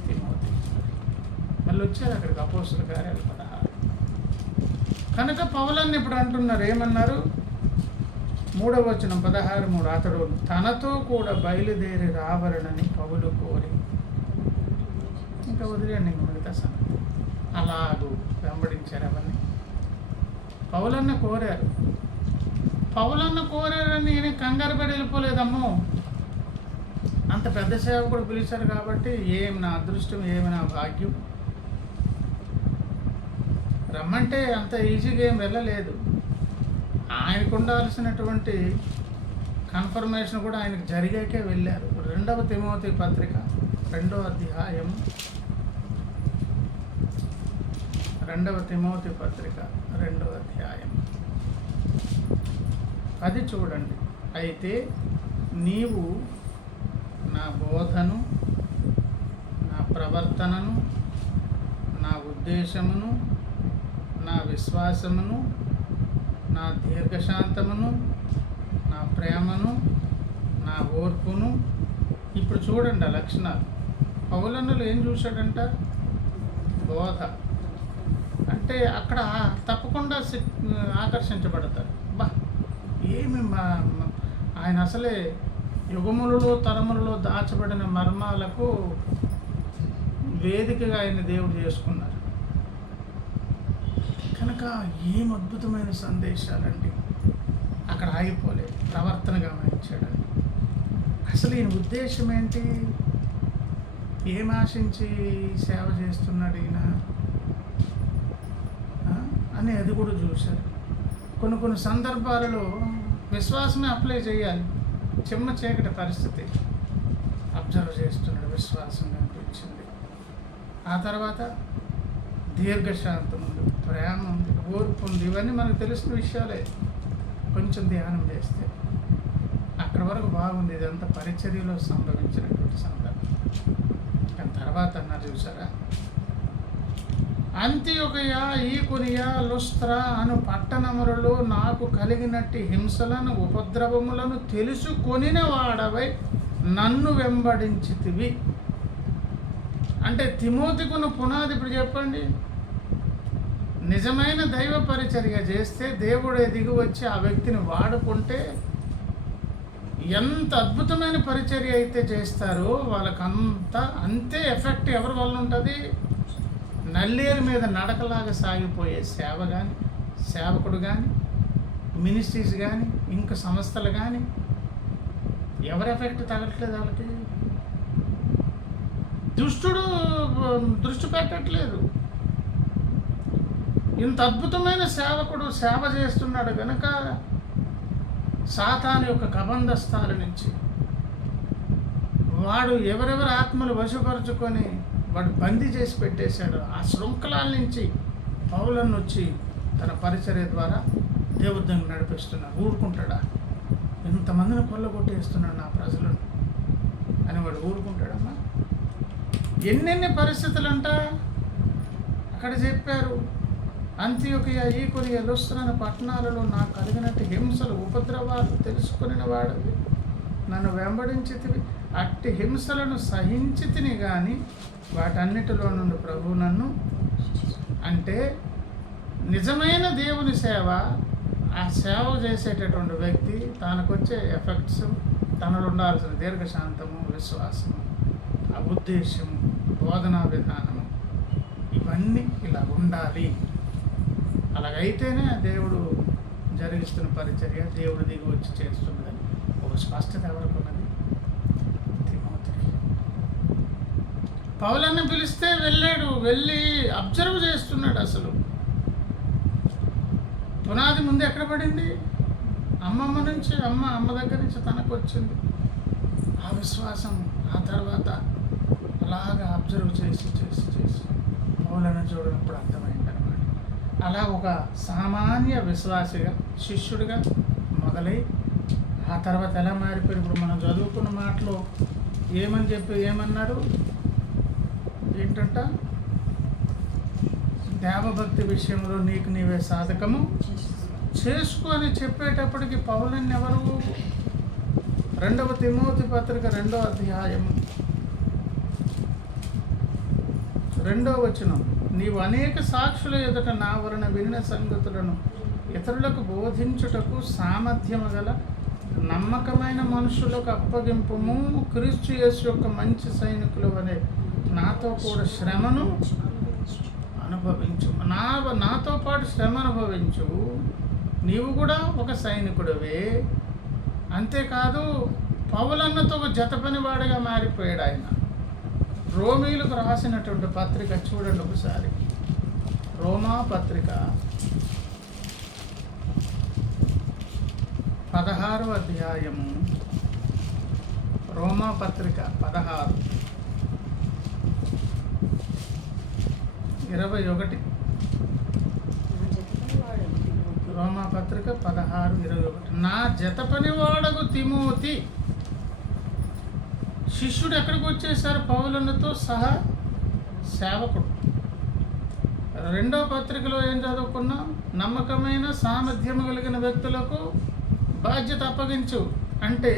తిమోతి. మళ్ళీ వచ్చారు అక్కడికి అపోస్తుల కార్యాలు 16. కనుక పౌలన్ని ఇప్పుడు అంటున్నారు, ఏమన్నారు? 3వ వచనం 16:3, అతడు తనతో కూడా బయలుదేరి రావాలని పౌలు కోరి. ఇంకా వదిలేండి మిగతా సంగతి. అలాగూ వెంబడించారు. అవన్నీ పౌలన్న కోరారు. పౌలన్న కోరారని నేను కంగారు పడి వెళ్ళిపోలేదమ్మో. అంత పెద్ద సేవకుడు పిలిచారు కాబట్టి ఏమి నా అదృష్టం, ఏమి నా భాగ్యం. రమ్మంటే అంత ఈజీగా ఏం వెళ్ళలేదు. ఆయనకు ఉండాల్సినటువంటి కన్ఫర్మేషన్ కూడా ఆయనకు జరిగాకే వెళ్ళారు. 2 తిమోతి పత్రిక 2వ అధ్యాయం, 2 తిమోతి పత్రిక 2వ అధ్యాయం 10 చూడండి. అయితే నీవు నా బోధను, నా ప్రవర్తనను, నా ఉద్దేశమును, నా విశ్వాసమును, నా దీర్ఘశాంతమును, నా ప్రేమను, నా ఓర్పును. ఇప్పుడు చూడండి ఆ లక్షణాలు. పౌలన్నలు ఏం చూశాడంట? బోధ అంటే అక్కడ తప్పకుండా ఆకర్షించబడతారు. ఏమి ఆయన అసలే యుగములలో తరములలో దాచబడిన మర్మాలకు వేదికగా ఆయన దేవుడు చేసుకున్నారు కనుక ఏం అద్భుతమైన సందేశాలండి. అక్కడ ఆగిపోలేదు, ప్రవర్తన గమనించాడండి. అసలు ఈయన ఉద్దేశం ఏంటి? ఏం ఆశించి సేవ చేస్తున్నాడు ఈయన అని అది కూడా చూశారు. కొన్ని సందర్భాలలో విశ్వాసమే అప్లై చేయాలి. చిమ్మ చీకటి పరిస్థితి అబ్జర్వ్ చేస్తున్నాడు, విశ్వాసం కనిపించింది. ఆ తర్వాత దీర్ఘశాంతం ఉంది, ప్రేమ ఉంది, ఓర్పు ఉంది. ఇవన్నీ మనకు తెలిసిన విషయాలే. కొంచెం ధ్యానం చేస్తే అక్కడి వరకు బాగుంది. ఇదంతా పరిచర్యలో సంభవించినటువంటి సందర్భం. కానీ తర్వాత అన్నారు చూసారా, అంతియొకయ, ఈకొనియ, లుస్త్ర అను పట్టణములలో నాకు కలిగినట్టి హింసలను ఉపద్రవములను తెలుసుకొనిన వాడవై నన్ను వెంబడించితివి. అంటే తిమోతికున్న పునాది ఇప్పుడు చెప్పండి. నిజమైన దైవ పరిచర్య చేస్తే దేవుడే దిగి వచ్చి ఆ వ్యక్తిని వాడుకుంటే ఎంత అద్భుతమైన పరిచర్య అయితే చేస్తారో వాళ్ళకంతా అంతే ఎఫెక్ట్ ఎవరి వల్ల ఉంటుంది? నల్లేరు మీద నడకలాగా సాగిపోయే సేవ కానీ, సేవకుడు కానీ, మినిస్ట్రీస్ కానీ, ఇంకా సంస్థలు కానీ ఎవరి ఎఫెక్ట్ తగలట్లేదు వాళ్ళకి. దుష్టుడు దృష్టి పెట్టట్లేదు. ఇంత అద్భుతమైన సేవకుడు సేవ చేస్తున్నాడు కనుక సాతాను యొక్క కబంధస్థాల నుంచి వాడు ఎవరెవరి ఆత్మలు వశపరుచుకొని వాడు బందీ చేసి పెట్టేశాడు. ఆ శృంఖలాల నుంచి పౌలను వచ్చి తన పరిచర్య ద్వారా దేవుడిని నడిపిస్తున్నాడు. ఊరుకుంటాడా? ఇంతమందిని కొల్లగొట్టేస్తున్నాడు నా ప్రజలను అని వాడు ఊరుకుంటాడమ్మా? ఎన్నెన్ని పరిస్థితులంట అక్కడ చెప్పారు. అంతియొకయ, ఈకొనియ, లుస్త్ర అనే పట్టణాలలో నాకు కలిగినట్టు హింసలు ఉపద్రవాలు తెలుసుకుని వాడు నన్ను వెంబడించితివి. అట్టి హింసలను సహించితిని కానీ వాటన్నిటిలో నుండి ప్రభువు నన్ను. అంటే నిజమైన దేవుని సేవ, ఆ సేవ చేసేటటువంటి వ్యక్తి తనకొచ్చే ఎఫెక్ట్స్, తనలో ఉండాల్సిన దీర్ఘశాంతము, విశ్వాసము, ఆ ఉద్దేశము, బోధనా విధానము, ఇవన్నీ ఇలా ఉండాలి. అలాగైతేనే దేవుడు జరిగిస్తున్న పరిచర్య దేవుడు దిగి వచ్చి చేస్తున్నదని ఒక స్పష్టత ఎవరికి ఉన్నది? తిమోతికి. పౌలన్న పిలిస్తే వెళ్ళాడు, వెళ్ళి అబ్జర్వ్ చేస్తున్నాడు. అసలు పునాది ముందు ఎక్కడ పడింది? అమ్మమ్మ నుంచి, అమ్మ దగ్గర నుంచి తనకు వచ్చింది ఆ విశ్వాసం. ఆ తర్వాత అలాగా అబ్జర్వ్ చేసి పౌలన్న చూడనప్పుడు అర్థమైంది అనమాట. అలా ఒక సామాన్య విశ్వాసిగా, శిష్యుడిగా మొదలై ఆ తర్వాత ఎలా మారిపోయి ఇప్పుడు మనం చదువుకున్న మాటలో ఏమన్నారు ఏంటంట? దేవభక్తి విషయంలో నీకు నీవే సాధకము చేసుకో అని చెప్పేటప్పటికి పౌలన్న ఎవరు? 2 తిమోతి పత్రిక 2వ అధ్యాయము 2వ వచనం, నీవు అనేక సాక్షుల ఎదుట నా వలన వినిన సంగతులను ఇతరులకు బోధించుటకు సామర్థ్యము గల నమ్మకమైన మనుషులకు అప్పగింపుము. క్రీస్తు యేసు యొక్క మంచి సైనికులు అనే నాతో కూడా శ్రమను అనుభవించు. నాతో పాటు శ్రమ అనుభవించు. నీవు కూడా ఒక సైనికుడివే. అంతేకాదు పౌలన్నతో ఒక జత పనివాడిగా మారిపోయాడు ఆయన. రోమీలకు రాసినటువంటి పత్రిక చూడండి ఒకసారి. రోమా పత్రిక 16వ అధ్యాయము. రోమా పత్రిక 16:21. రోమా పత్రిక 16:21. నా జత పనివాడగు తిమోతి. శిష్యుడు ఎక్కడికి వచ్చేసారు? పౌలునితో సహా సేవకుడు. రెండో పత్రికలో ఏం చదువుకున్నాం? నమ్మకమైన సామర్థ్యం కలిగిన వ్యక్తులకు బాధ్యత అప్పగించు. అంటే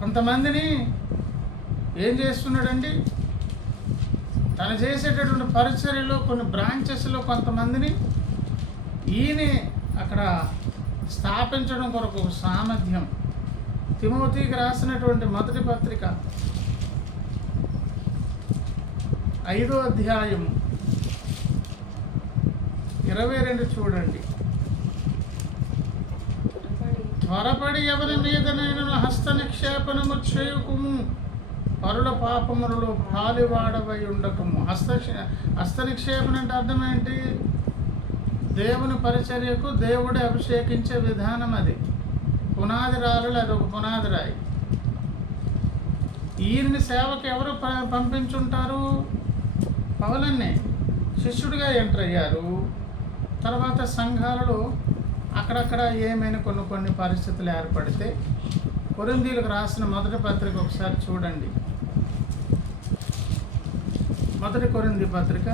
కొంతమందిని ఏం చేస్తున్నాడండి? తను చేసేటటువంటి పరిచర్యలో కొన్ని బ్రాంచెస్లో కొంతమందిని ఈయనే అక్కడ స్థాపించడం కొరకు సామర్థ్యం. తిమోతికి రాసినటువంటి మొదటి పత్రిక 5వ అధ్యాయం 22 చూడండి. త్వరపడి ఎవరి మీదనైనా హస్త నిక్షేపణము చేయకుము, పరుల పాపములలో పాలివాడవై ఉండకము. హస్త నిక్షేపణ అంటే అర్థం ఏంటి? దేవుని పరిచర్యకు దేవుడే అభిషేకించే విధానం. అది పునాది రాళ్ళు, అది ఒక పునాది రాయి. ఈయన్ని సేవకు ఎవరు పంపించుంటారు? పౌలన్నే. శిష్యుడిగా ఎంటర్ అయ్యారు. తర్వాత సంఘాలలో అక్కడక్కడ ఏమైనా కొన్ని పరిస్థితులు ఏర్పడితే కొరింథీయులకు రాసిన మొదటి పత్రిక ఒకసారి చూడండి. మొదటి కొరింథీ పత్రిక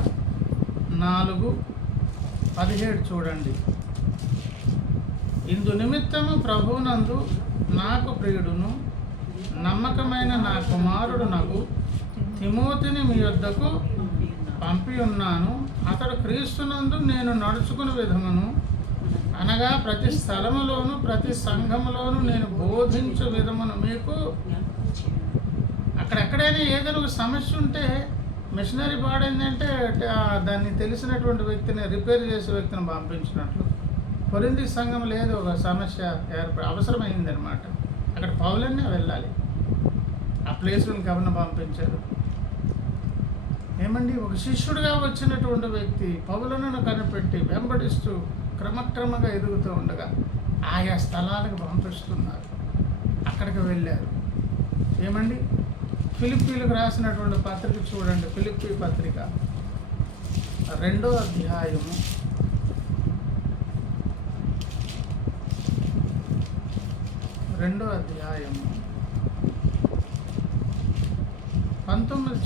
4:17 చూడండి. ఇందు నిమిత్తము ప్రభువునందు నాకు ప్రియుడును నమ్మకమైన నా కుమారుడు నగు తిమోతిని మీ యొద్దకు పంపి ఉన్నాను. అతడు క్రీస్తునందు నేను నడుచుకుని విధమును, అనగా ప్రతి స్థలములోను ప్రతి సంఘములోను నేను బోధించు విధమును మీకు. అక్కడెక్కడైనా ఏదైనా ఒక సమస్య ఉంటే మిషనరీ పాడైందంటే దాన్ని తెలిసినటువంటి వ్యక్తిని, రిపేర్ చేసే వ్యక్తిని పంపించినట్లు కొరింథీ సంఘం లేదు, ఒక సమస్య అవసరమైందనమాట. అక్కడ పౌలన్నే వెళ్ళాలి. ఆ ప్లేస్లను గవర్న పంపించారు. ఏమండి, ఒక శిష్యుడిగా వచ్చినటువంటి వ్యక్తి పౌలను కనిపెట్టి వెంబడిస్తూ క్రమక్రమంగా ఎదుగుతూ ఉండగా ఆయా స్థలాలకు పంపిస్తున్నారు. అక్కడికి వెళ్ళారు. ఏమండి, ఫిలిప్పీలకు రాసినటువంటి పత్రిక చూడండి. ఫిలిప్పీ పత్రిక 2వ అధ్యాయము 19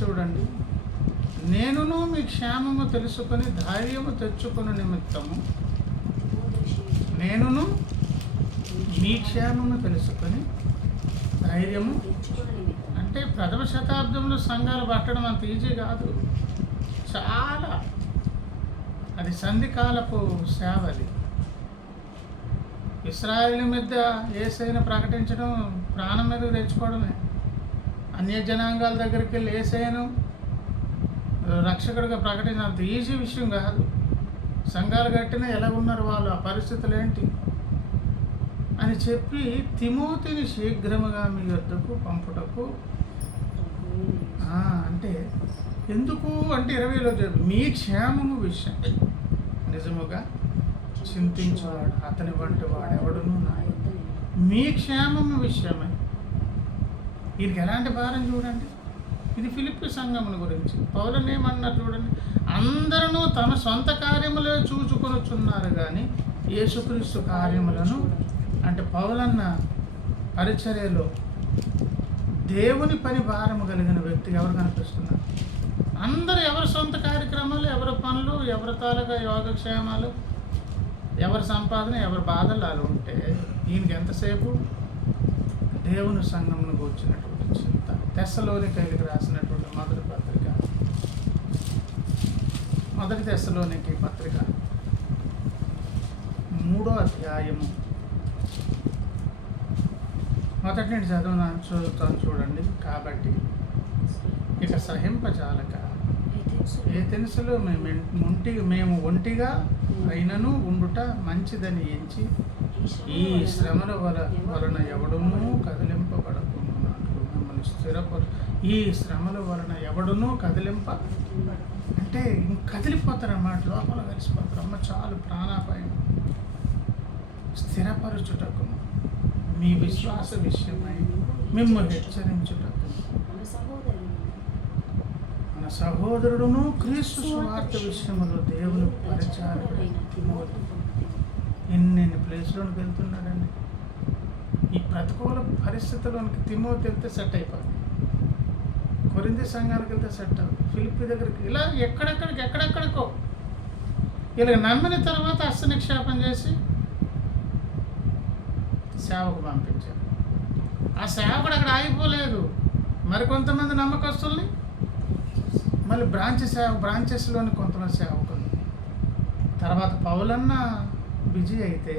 చూడండి. నేనును మీ క్షేమము తెలుసుకొని ధైర్యము తెచ్చుకుని నిమిత్తము. నేనును మీ క్షేమము తెలుసుకొని ధైర్యము అంటే ప్రథమ శతాబ్దంలో సంఘాలు పట్టడం అంత ఈజీ కాదు. చాలా అది సంధికాలపు సేవ. అది ఇశ్రాయేలు మీద యేసయ్యను ప్రకటించడం ప్రాణం మీదకు తెచ్చుకోవడమే. అన్య జనాంగాల దగ్గరికి వెళ్ళి యేసయ్యను రక్షకుడిగా ప్రకటించిన అంత ఈజీ విషయం కాదు. సంఘాలు కట్టినా ఎలా ఉన్నారు వాళ్ళు, ఆ పరిస్థితులు ఏంటి అని చెప్పి తిమోతిని శీఘ్రముగా మీ వద్దకు పంపుటకు. అంటే ఎందుకు అంటే 20లో చెప్పి మీ క్షేమము విషయం నిజముగా చింతించేవాడు అతని వంటి వాడు ఎవడును నాయన. మీ క్షేమము విషయమై వీరికి ఎలాంటి భారం చూడండి. ఇది ఫిలిప్పీ సంఘముల గురించి. పౌలను ఏమన్నారు చూడండి. అందరూ తమ సొంత కార్యములే చూచుకొనుచున్నారు కానీ యేసుక్రీస్తు కార్యములను, అంటే పౌలన్న పరిచర్యలో దేవుని పని భారము కలిగిన వ్యక్తి ఎవరు కనిపిస్తున్నారు? అందరూ ఎవరి సొంత కార్యక్రమాలు, ఎవరి పనులు, ఎవరి తాలూకా యోగక్షేమాలు, ఎవరి సంపాదన, ఎవరి బాధలు అలా ఉంటే ఈయనకి ఎంతసేపు దేవుని సంఘమును కూర్చున్నటువంటి చింత. తెస్సలోనికైలకు రాసినటువంటి మొదటి పత్రిక, మొదటి తెస్సలోనికి పత్రిక 3వ అధ్యాయము మొదటి నుండి చదువుతాను చూడండి. కాబట్టి ఇక సహింపజాలక ఏథెన్సులో మేము ఒంటిగా అయినను ఉండుట మంచిదని ఎంచి ఈ శ్రమల వలన ఎవడునూ కదిలింపబడకున్నట్లు మిమ్మల్ని ఈ శ్రమల వలన ఎవడునూ అంటే కదిలిపోతారు అన్నమాట, లోపల కలిసిపోతారు. అమ్మ చాలు ప్రాణాపాయం. స్థిరపరచుటకు మీ విశ్వాస విషయమై మిమ్మల్ని హెచ్చరించుటకు మన సహోదరుడును క్రీస్తు సువార్త విషయంలో దేవుని పరిచారకుడైన తిమోతి ఎన్ని ప్లేస్లోనికి వెళ్తున్నాడండి. ఈ ప్రతికూల పరిస్థితుల్లోనికి తిమోతి వెళ్తే సెట్ అయిపోతుంది. కొరింథీ సంఘానికి వెళ్తే సెట్ అవుతుంది. ఫిలిప్పీ దగ్గరికి ఇలా ఎక్కడెక్కడికో ఇలా నమ్మిన తర్వాత హస్తనిక్షేపం చేసి సేవకు పంపించారు. ఆ సేవకుడు అక్కడ ఆగిపోలేదు. మరికొంతమంది నమ్మకస్తుల్ని మళ్ళీ బ్రాంచెస్లోని కొంతమంది సేవకులు. తర్వాత పౌలన్న బిజీ అయితే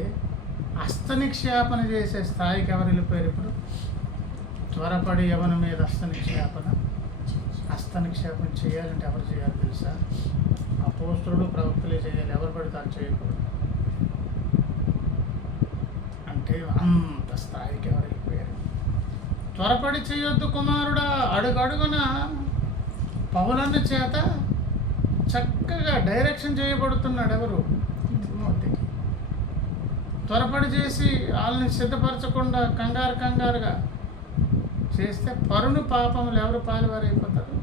హస్తనిక్షేపణ చేసే స్థాయికి ఎవరు వెళ్ళిపోయారు? ఇప్పుడు త్వరపడి ఎవరి మీద హస్తనిక్షేపం చేయాలంటే ఎవరు చేయాలి తెలుసా? అపోస్తలుడు ప్రవక్తలే చేయాలి, ఎవరు పడితే అది చేయకూడదు. అంటే అంత స్థాయికి ఎవరు వెళ్ళిపోయారు? త్వరపడి చేయొద్దు కుమారుడా, అడుగడుగున పౌలన్న చేత చక్కగా డైరెక్షన్ చేయబడుతున్నాడు. ఎవరు? తిమోతికి. త్వరపడి చేసి వాళ్ళని సిద్ధపరచకుండా కంగారుగా చేస్తే పరుని పాపములు ఎవరు పాలువారైపోతారు?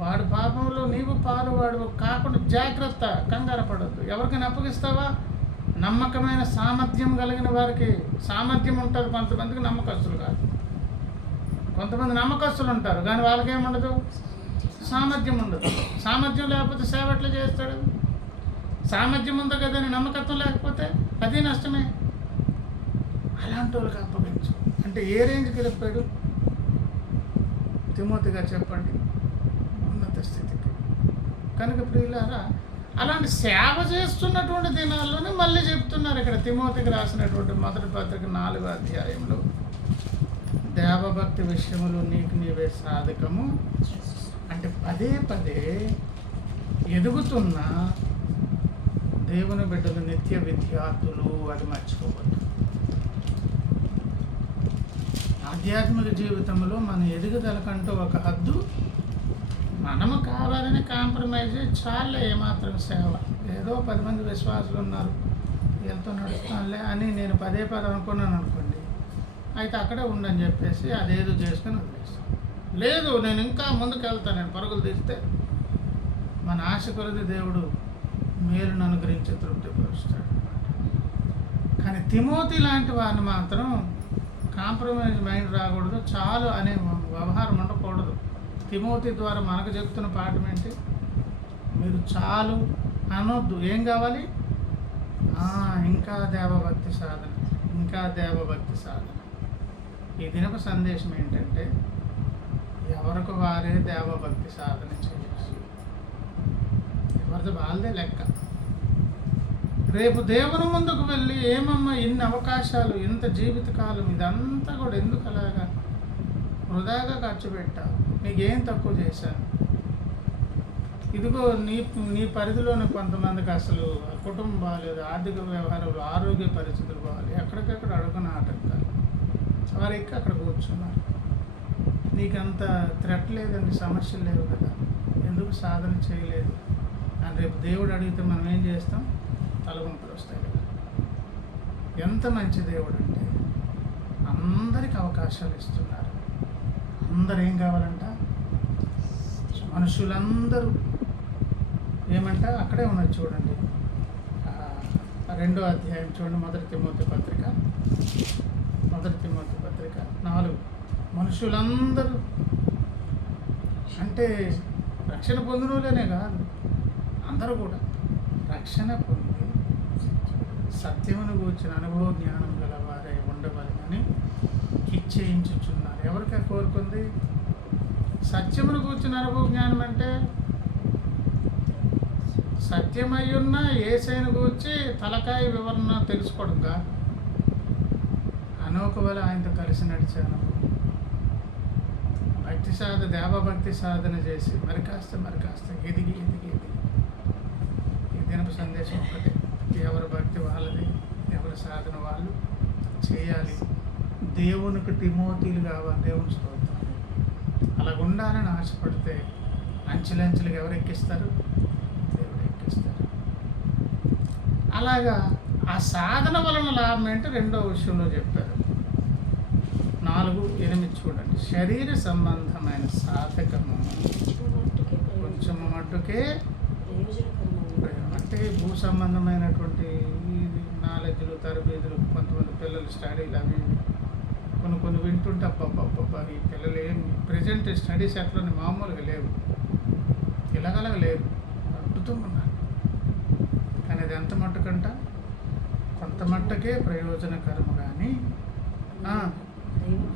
వాడి పాపంలో నీవు పాలువాడు కాకుండా జాగ్రత్త, కంగారు పడద్దు. ఎవరికైనా అప్పగిస్తావా? నమ్మకమైన సామర్థ్యం కలిగిన వారికి సామర్థ్యం ఉంటుంది. కొంతమందికి నమ్మకస్తులు కాదు. కొంతమంది నమ్మకస్తులు ఉంటారు కానీ వాళ్ళకేముండదు, సామర్థ్యం ఉండదు. సామర్థ్యం లేకపోతే సేవ ఎట్లా చేస్తాడు? సామర్థ్యం ఉందో కదా, నమ్మకత్వం లేకపోతే అది నష్టమే. అలాంటి వాళ్ళకి అప్పగించు అంటే ఏ రేంజ్కి వెళ్ళిపోయాడు తిమోతిగా చెప్పండి? ఉన్నత స్థితికి. కనుక ప్రియులారా, అలాంటి సేవ చేస్తున్నటువంటి దినాల్లోనే మళ్ళీ చెప్తున్నారు ఇక్కడ తిమోతికి రాసినటువంటి మొదటి పత్రిక 4వ అధ్యాయంలో, దేవభక్తి విషయములు నీకు నీవే సాధకము. అంటే పదే ఎదుగుతున్న దేవుని బిడ్డలు నిత్య విద్యార్థులు, అది మర్చిపోవద్దు. ఆధ్యాత్మిక జీవితంలో మన ఎదుగుదలకంటూ ఒక హద్దు, మనము కావాలని కాంప్రమైజ్ చాలా ఏమాత్రం సేవ. ఏదో 10 మంది విశ్వాసులు ఉన్నారు, వీళ్ళతో నడుస్తానులే అని నేను పదే అనుకున్నాను అనుకోండి, అయితే అక్కడే ఉండని చెప్పేసి అదేదో చేసుకుని వదిలేస్తాను. లేదు, నేను ఇంకా ముందుకు వెళ్తాను, నేను పరుగులు తీస్తే మన ఆశ కొలది దేవుడు మేలును అనుగ్రహించి తృప్తిపరుస్తాడు. కానీ తిమోతి లాంటి వారిని మాత్రం కాంప్రమైజ్ మైండ్ రాకూడదు, చాలు అనే వ్యవహారం ఉండకూడదు. తిమోతి ద్వారా మనకు చెప్తున్న పాఠం ఏంటి? మీరు చాలు అనొద్దు. ఏం కావాలి? ఇంకా దేవభక్తి సాధన, ఇంకా దేవభక్తి సాధన. ఈ దినపు సందేశం ఏంటంటే, ఎవరికి వారే దేవభక్తి సాధన చేయాలి. ఎవరిది వాళ్ళదే లెక్క. రేపు దేవుని ముందుకు వెళ్ళి, ఏమమ్మా ఇన్ని అవకాశాలు, ఇంత జీవితకాలం, ఇదంతా కూడా ఎందుకు అలాగా వృధాగా ఖర్చు పెట్టావు? నీకేం తక్కువ చేశాను? ఇదిగో నీ పరిధిలోనే కొంతమందికి అసలు కుటుంబం బాగాలేదు, ఆర్థిక వ్యవహారాలు, ఆరోగ్య పరిస్థితులు బాగాలి, ఎక్కడికక్కడ అడుగున ఆటంకాలు, వారికి అక్కడ కూర్చున్నారు. నీకంత థ్రెట్ లేదండి, సమస్యలు లేవు కదా, ఎందుకు సాధన చేయలేదు అని రేపు దేవుడు అడిగితే మనం ఏం చేస్తాం? తలవంపులు వస్తాయి కదా. ఎంత మంచి దేవుడు అంటే అందరికి అవకాశాలు ఇస్తున్నారు. అందరు ఏం కావాలంట? మనుషులందరూ ఏమంట? అక్కడే ఉన్నది చూడండి, 2వ అధ్యాయం చూడండి, మొదటి తిమోతి పత్రిక 4. మనుషులందరూ అంటే రక్షణ పొందినోళ్ళనే కాదు, అందరూ కూడా రక్షణ పొంది సత్యమును కూర్చిన అనుభవ జ్ఞానం గలవారే ఉండవాలని ఇచ్చేయించుచున్నారు. ఎవరికి కోరుకుంది? సత్యమును కూర్చిన అనుభవ జ్ఞానం అంటే సత్యమయ్యున్న యేసయ్యను గూర్చి తలకాయ వివరణ తెలుసుకోవడం కాదు, అనొకవేళ ఆయనతో కలిసి నడిచాను, దేవభక్తి సాధన చేసి మరి కాస్త ఎదిగి ఈ దినపు సందేశం ఒకటే, ఎవరి భక్తి వాళ్ళది, ఎవరి సాధన వాళ్ళు చేయాలి. దేవునికి తిమోతిలు కావాలి. దేవుని స్తోత్రం. అలాగ ఉండాలని ఆశపడితే అంచెలంచెలుగా ఎవరు ఎక్కిస్తారు? దేవుడు ఎక్కిస్తారు. అలాగా ఆ సాధన వలన లాభం అంటే రెండో విషయంలో చెప్పారు. 4:8 చూడండి. శరీర సంబంధమైన సాధకము కొంచెం మట్టుకే, అంటే భూ సంబంధమైనటువంటి నాలెడ్జ్లు, తరబేదులు, కొంతమంది పిల్లలు స్టడీలు అవి కొన్ని వింటుంటే అబ్బా ఈ పిల్లలు ఏం ప్రజెంట్ స్టడీస్ ఎట్లని మామూలుగా లేవు, ఇలాగలగ లేరు, అద్భుతంగా. కానీ అది ఎంత మట్టుకంట? కొంత మట్టుకే ప్రయోజనకరము. కానీ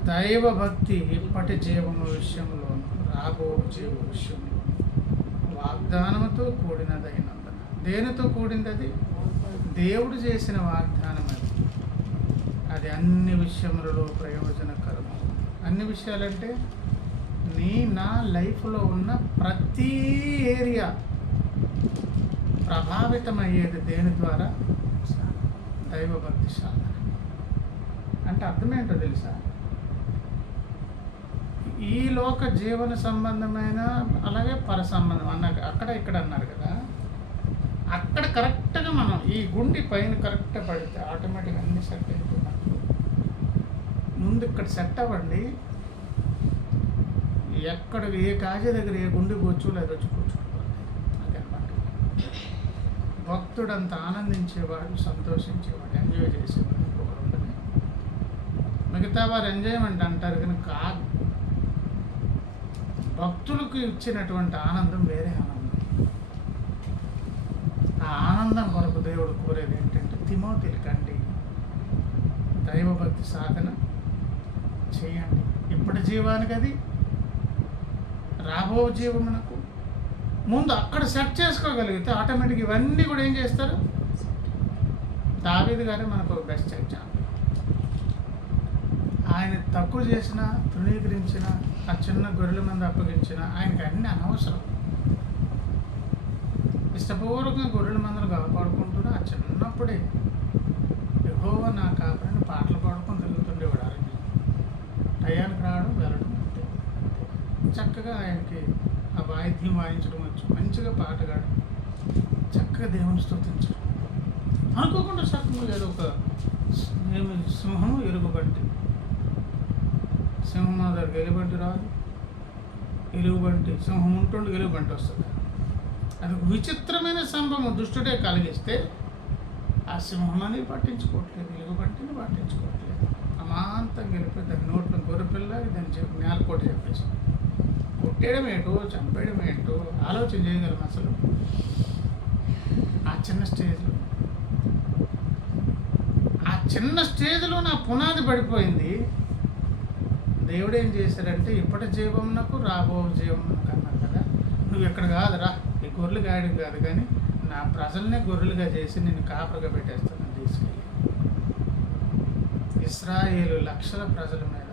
దైవభక్తి ఇప్పటి జీవము విషయంలో, రాబో జీవ విషయంలో వాగ్దానముతో కూడినదైనందున. దేనితో కూడింది? అది దేవుడు చేసిన వాగ్దానం. అది అన్ని విషయములలో ప్రయోజనకరము. అన్ని విషయాలంటే నా లైఫ్లో ఉన్న ప్రతి ఏరియా ప్రభావితమయ్యేది దేని ద్వారా? దైవభక్తి సాధన. అంటే అర్థమేంటో తెలుసా? ఈ లోక జీవన సంబంధమైన, అలాగే పర సంబంధం అన్నాక అక్కడ ఇక్కడ అన్నారు కదా, అక్కడ కరెక్ట్గా మనం ఈ గుండి పైన కరెక్ట్గా పడితే ఆటోమేటిక్గా అన్నీ సెట్ అయిపోయినట్టు. ముందు ఇక్కడ సెట్ అవ్వండి, ఎక్కడ ఏ కాజీ దగ్గర ఏ గుండి కూర్చో లేదు వచ్చి కూర్చోవాలి. అదనమాట. భక్తుడు అంత ఆనందించేవాడు, సంతోషించేవాడు, ఎంజాయ్ చేసేవాడు ఒకరు ఉండదు. మిగతా వారు ఎంజాయ్మెంట్ అంటారు కానీ కాదు. భక్తులకు ఇచ్చినటువంటి ఆనందం వేరే ఆనందం. ఆ ఆనందం కొరకు దేవుడు కోరేది ఏంటంటే తిమోతిలకండి దైవభక్తి సాధన చేయండి. ఇప్పటి జీవానికి అది, రాబో జీవమునకు. ముందు అక్కడ సెట్ చేసుకోగలిగితే ఆటోమేటిక్ ఇవన్నీ కూడా ఏం చేస్తారు? దావీదు గారే మనకు బెస్ట్ ఎగ్జాంపుల్. ఆయన తక్కువ చేసిన, తృణీకరించిన, ఆ చిన్న గొర్రెల మంది అప్పగించిన ఆయనకి అన్నీ అనవసరం. ఇష్టపూర్వకంగా గొర్రెల మందను కాపాడుకుంటున్నా ఆ చిన్నప్పుడే యెహోవా నా కాపరిని పాటలు పాడుకొని తిరుగుతుండేవాడు. అరణ్యం టయానికి రావడం, వెళ్ళడం అంతే. చక్కగా ఆయనకి ఆ వాయిద్యం వాయించడం వచ్చు, మంచిగా పాటగాడు, చక్కగా దేవుని స్తుతించడం. అనుకోకుండా సత్తుము ఏదో ఒక సింహము ఎలుగుబంటి, సింహం దగ్గరికి ఎలుగుబంటి రాదు, ఎలుగుబంటి సింహం ఉంటుండే ఎలుగుబంటి వస్తుంది. అది విచిత్రమైన సంభవం దుష్టుడే కలిగిస్తే ఆ సింహమని పట్టించుకోవట్లేదు, ఎలుగుబంటిని పట్టించుకోవట్లేదు. అమాంతం గెలిపి దాని నోట్లో గొర్రెపిల్ల దాన్ని నేలకోట చెప్పేసి కొట్టేయడం ఏంటో, చంపేయడం ఏంటో ఆలోచన చేయగలం అసలు. ఆ చిన్న స్టేజ్లో నా పునాది పడిపోయింది. దేవుడు ఏం చేశాడంటే ఇప్పటి జీవమునకు రాబో జీవమునకు అన్నారు కదా, నువ్వు ఎక్కడ కాదురా, ఈ గొర్రెలు గాయడం కాదు కానీ నా ప్రజల్నే గొర్రెలుగా చేసి నేను కాపరిగా పెట్టేస్తాను తీసుకెళ్ళి. ఇశ్రాయేలు లక్షల ప్రజల మీద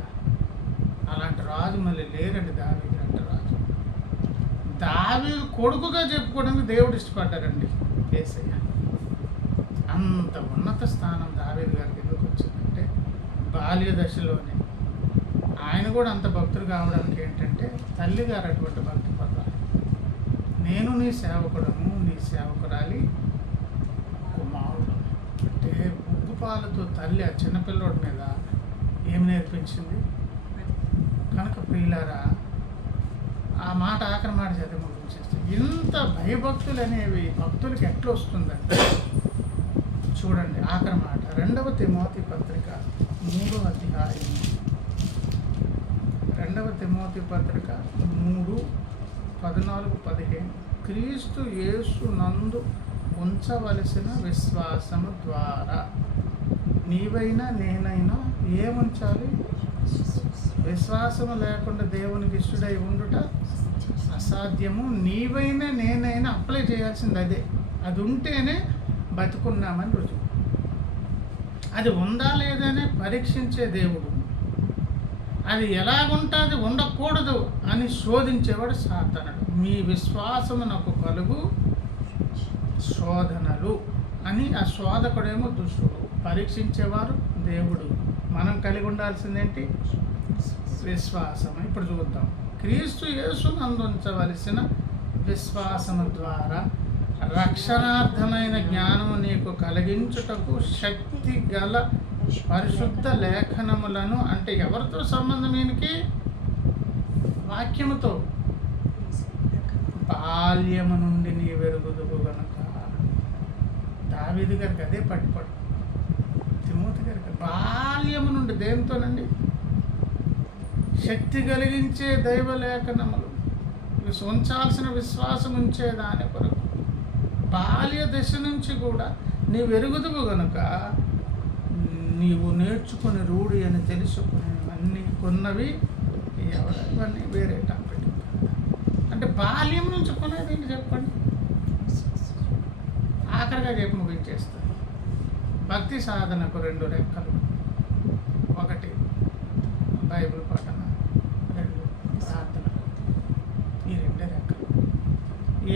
అలాంటి రాజు మళ్ళీ లేరండి. దావీదు అంటే రాజు. దావీదు కొడుకుగా చెప్పుకోవడానికి దేవుడు ఇష్టపడ్డారండి. యేసయ్య అంత ఉన్నత స్థానం దావీదు గారికి ఎందుకు వచ్చిందంటే బాల్య దశలోనే ఆయన కూడా అంత భక్తులు కావడానికి ఏంటంటే తల్లిగారు అటువంటి భక్తి పడ్డారు. నేను నీ సేవకుడను, నీ సేవకురాలి కుమారుడు అంటే ఉగ్గుపాలతో తల్లి ఆ చిన్నపిల్లోడి మీద ఏం నేర్పించింది కనుక ప్రియులారా, ఆ మాట ఆఖరి మాట చదివి ముగించేస్తే ఇంత భయభక్తులు అనేవి భక్తులకి ఎట్లా వస్తుందంటే చూడండి ఆఖరి మాట 2 తిమోతి పత్రిక 3వ అధ్యాయం 2 తిమోతి పత్రిక 3:14-15 క్రీస్తు యేసు నందు ఉంచవలసిన విశ్వాసము ద్వారా నీవైనా నేనైనా ఏముంచాలి? విశ్వాసము లేకుండా దేవునికి ఇష్టడై ఉండుట అసాధ్యము. నీవైనా నేనైనా అప్లై చేయాల్సింది అదే. అది ఉంటేనే బతుకున్నామని రుజువు. అది ఉందా లేదనే పరీక్షించే దేవుడు. అది ఎలాగుంటుంది, ఉండకూడదు అని శోధించేవాడు సాతానుడు. మీ విశ్వాసమునకు కలుగు శోధనలు అని ఆ శోధకుడేమో దుష్టుడు, పరీక్షించేవారు దేవుడు. మనం కలిగి ఉండాల్సిందేంటి? విశ్వాసం. ఇప్పుడు చూద్దాం. క్రీస్తు యేసునందు ఉంచవలసిన విశ్వాసము ద్వారా రక్షణార్థమైన జ్ఞానము నీకు కలిగించుటకు శక్తి గల పరిశుద్ధ లేఖనములను, అంటే ఎవరితో సంబంధం ఈయనకి? వాక్యముతో. బాల్యము నుండి నీ వెరుగుదువు గనుక. దావీదు గారికి అదే పట్టుపడు, తిమోతి గారికి బాల్యము నుండి. దేనితోనండి? శక్తి కలిగించే దైవ లేఖనములు, ఉంచాల్సిన విశ్వాసం ఉంచే దాని కొరకు బాల్య దశ నుంచి కూడా నీ వెరుగుదువు గనుక నీవు నేర్చుకుని రూఢి అని తెలుసుకుని అన్నీ కొన్నవి ఎవరన్నీ వేరే టాపిక్. అంటే బాల్యం నుంచి కొనేది ఏంటి చెప్పండి? ఆఖరిగా చెప్పి ముగించేస్తాను. భక్తి సాధనకు 2 రెక్కలు. 1 బైబిల్ పఠన, 2 ప్రార్థన. ఈ 2 రెక్కలు.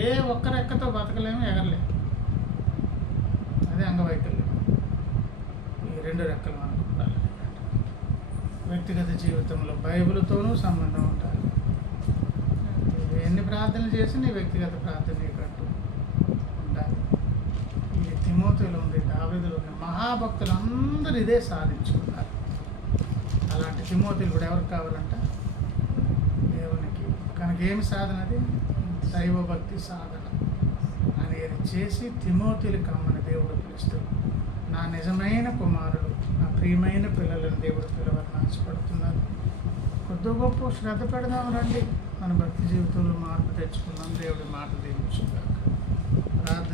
ఏ ఒక్క రెక్కతో బతకలేము, ఎగరలేము. అదే అంగవైకల్యం. ఈ 2 రెక్కలు మనకు ఉండాలి. వ్యక్తిగత జీవితంలో బైబిల్తోనూ సంబంధం ఉండాలి. ఎన్ని ప్రార్థనలు చేసి నీ వ్యక్తిగత ప్రార్థన నీకంటూ ఉండాలి. ఈ తిమోతిలో ఉంది, దావీదులో ఉంది. మహాభక్తులు అందరూ ఇదే సాధించుకున్నారు. అలాంటి తిమోతిలు కూడా ఎవరికి కావాలంట? దేవునికి. కనుక ఏమి సాధన? అది దైవభక్తి సాధన అనేది చేసి తిమోతిలు కమ్మని దేవుడు పిలుస్తాడు. నా నిజమైన కుమారుడు, నా ప్రియమైన పిల్లలను దేవుడు పిలవాలని ఆశపడుతున్నారు. కొద్ది గొప్ప శ్రద్ధ పెడదాం రండి. మన భక్తి జీవితంలో మార్పు తెచ్చుకుందాం. దేవుడి మాట దీవించుగాక. ప్రార్థన